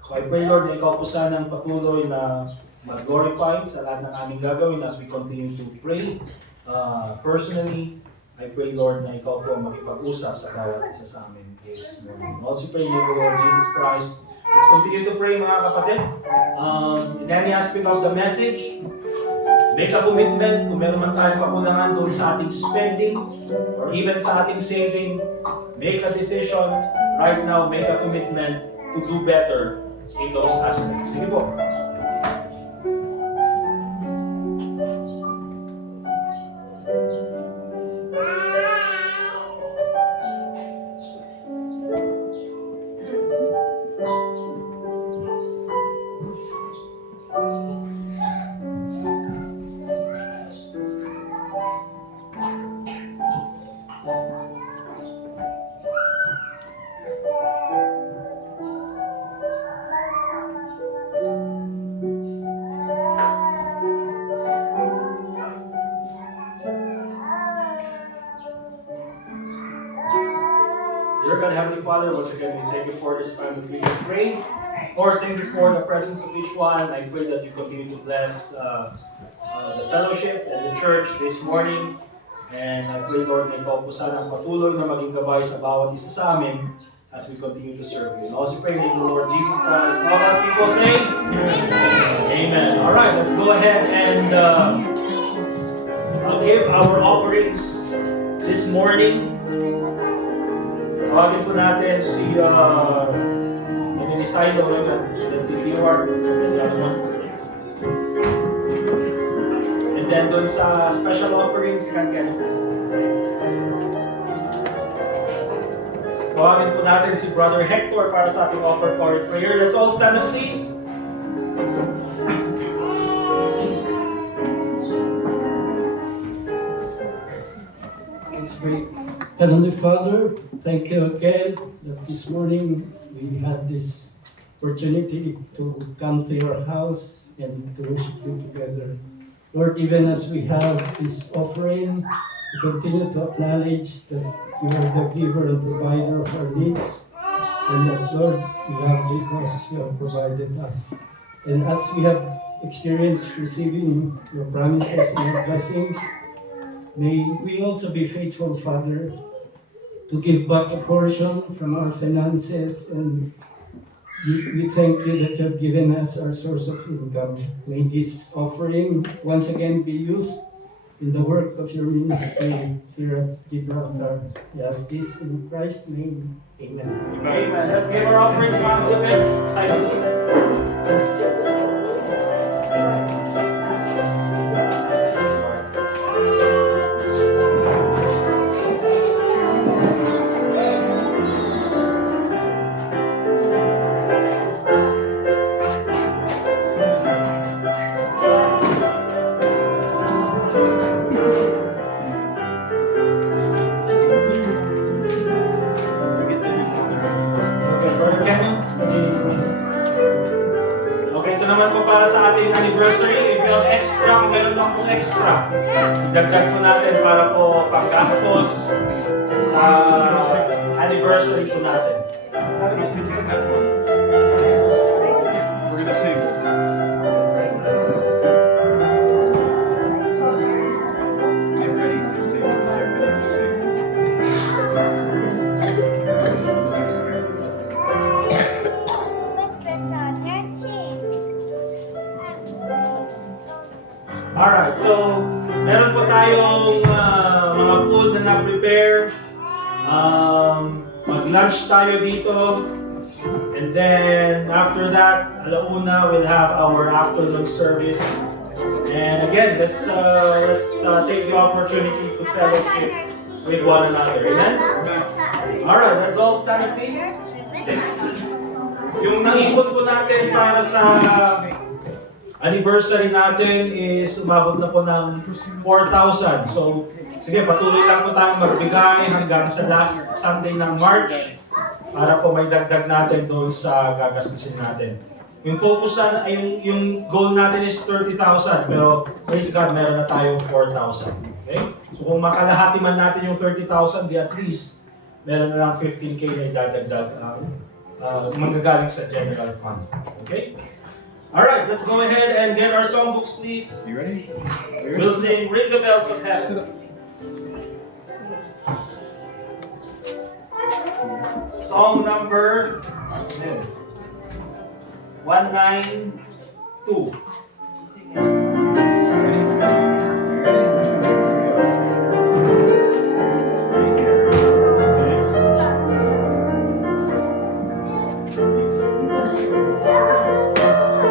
So I pray, Lord, na ikaw po sanang patuloy na mag-glorify sa lahat ng aming gagawin as we continue to pray. Personally, I pray, Lord, na ikaw po makipag-usap sa bawat isa sa amin this morning. Also pray in the Lord Jesus Christ. Let's continue to pray, mga kapatid. In any aspect of the message, make a commitment kung meron man tayong kakulangan doon sa ating spending or even sa ating saving. Make a decision right now, make a commitment to do better in those aspects. Sige po. Dear God, Heavenly Father, once again, we thank you for this time that we can pray. Lord, thank you for the presence of each one. I pray that you continue to bless the fellowship and the church this morning. And I pray, Lord, na ikaw po sana patuloy na maging gabay sa bawat isa sa amin as we continue to serve you. And also pray in the Lord Jesus Christ. All God's people say, Amen. All right, let's go ahead and give our offerings this morning. Tawagin po natin si Ministaino, that's si Leeward, and the other one. And then doon sa special offerings, si Kanken. Tawagin po natin si Brother Hector para sa ating offertory prayer. Let's all stand up, please. Let's pray. Heavenly Father, thank you again that this morning we had this opportunity to come to your house and to worship you together. Lord, even as we have this offering, we continue to acknowledge that you are the giver and provider of our needs, and that, Lord, we have because you have provided us. And as we have experienced receiving your promises and your blessings, may we also be faithful, Father, to give back a portion from our finances, and we thank you that you have given us our source of income. May this offering once again be used in the work of your ministry here at Gibraltar. We ask this in Christ's name. Amen. Amen. Let's give our offerings back a little bit. Side a little bit. Para sa ating anniversary, if you have extra, kung meron lang pong extra, idagdag po natin para po panggastos sa anniversary po natin. I don't think I have one. We're gonna sing. Get ready to sing. Get ready to sing. Alright, so meron po tayong mga food na na-prepare. Mag-lunch tayo dito. And then after that, alauna, we'll have our afternoon service. And again, let's take the opportunity to fellowship with one another. Amen? Alright, let's all stand up, please. Yung naipon po natin para sa anniversary natin is umabot na po ng 4,000. So, sige, patuloy lang po tayong magbigay hanggang sa last Sunday ng March para po may dagdag natin doon sa gagastusin natin. Yung focus na, yung goal natin is 30,000, pero praise God, meron na tayong 4,000. Okay? So, kung makalahati man natin yung 30,000, di at least meron na lang 15K na idadagdag manggagaling sa general fund. Okay? Alright, let's go ahead and get our songbooks, please. You ready? We'll sing Ring the Bells of Sit Heaven. up. Song number 192.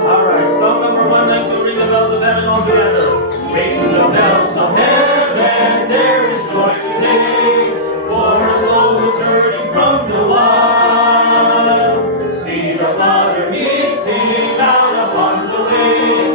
Alright, song number 192, Ring the Bells of Heaven all together. Ring the bells of heaven, there is joy today, for souls hurting from the wild. See the Father meet, sing out upon the way.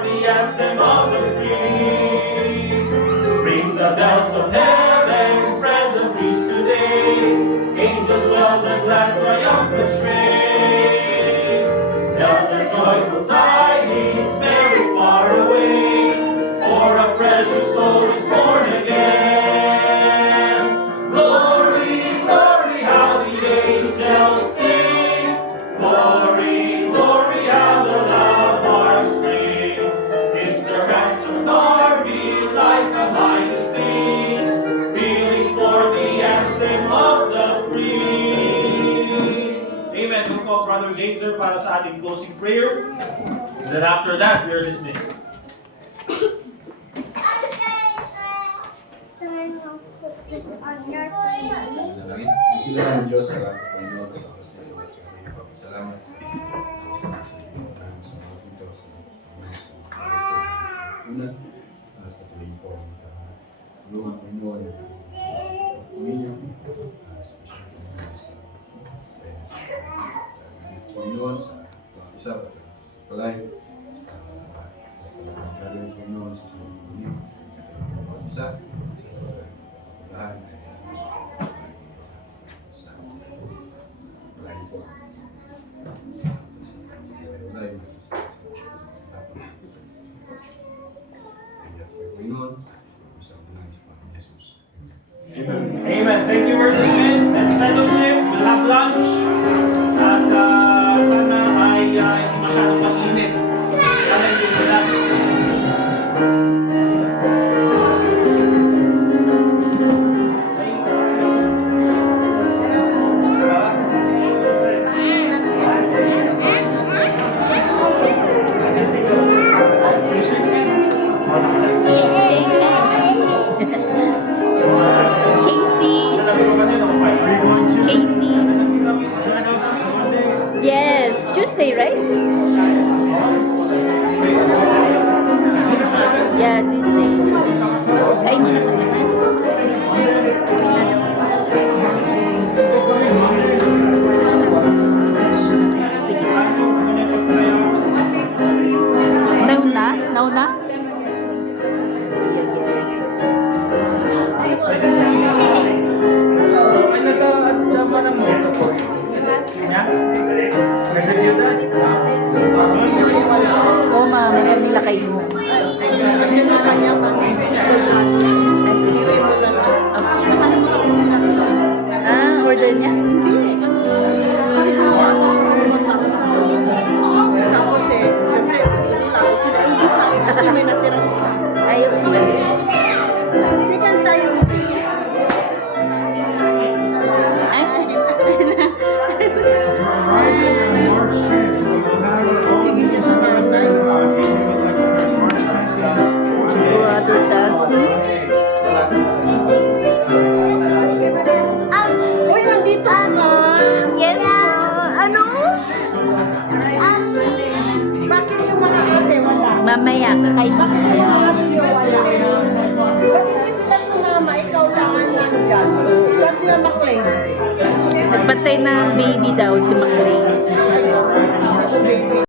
for the anthem of the free. Ring the bells of heaven, spread the peace today. Angels swell the glad triumphant strain. Tell the joyful tidings very far away, for a precious soul is born again. Glory, glory, how the angels sing. Glory, glory, how the loud hearts ring. Is the ransomed army like a mighty sea, pealing for the anthem of the free. Amen. We'll call Brother Gazer para sa ating closing prayer. And then after that, we are dismissed. Dalangin. Ikilang ang Diyos sa lahat, Panginoon, sa oras na ito. Salamat sa una at patuloy po ang tulungan Panginoon pamilya, especially sa Panginoon sa isa at palay pagkakaroon Panginoon sa sarili isa lahat sa palay po palay Panginoon sa buhay sa Panginoon Jesus. Amen. Thank you. We're dismissed. Let's fellowship. We'll have lunch. At sana ay hindi masyadong mag-init. Sana hindi relax. Casey. Yes, Tuesday, right? Yeah, Tuesday. Kain mo na kami. Sige, sige. Nauna? Nauna? See you again. Ay, nagdamanan mo. Kanya? Nagsasilda? Oo, ma, may kanila kayo. Ay, sige. Okay. Nakalimutan ko sinasabi. Order niya? Hindi. Kasi gumawa ako sa akin. Tapos siyempre, gusto nila imbis na ito may natirang isa. Ayaw ko. Second sa'yo. March 10th, we will have our own Tingin niya sa nanay. March 10th. Water dusty. Uy, nandito ka na. Yes po. Ano? Bakit yung mga ate wala? Mamaya, kakain pa kaya. Bakit hindi sila sumama? Ikaw lang ang nandyan. Saan sila McLean? Nagpatay na baby daw si McRae. Sa baby.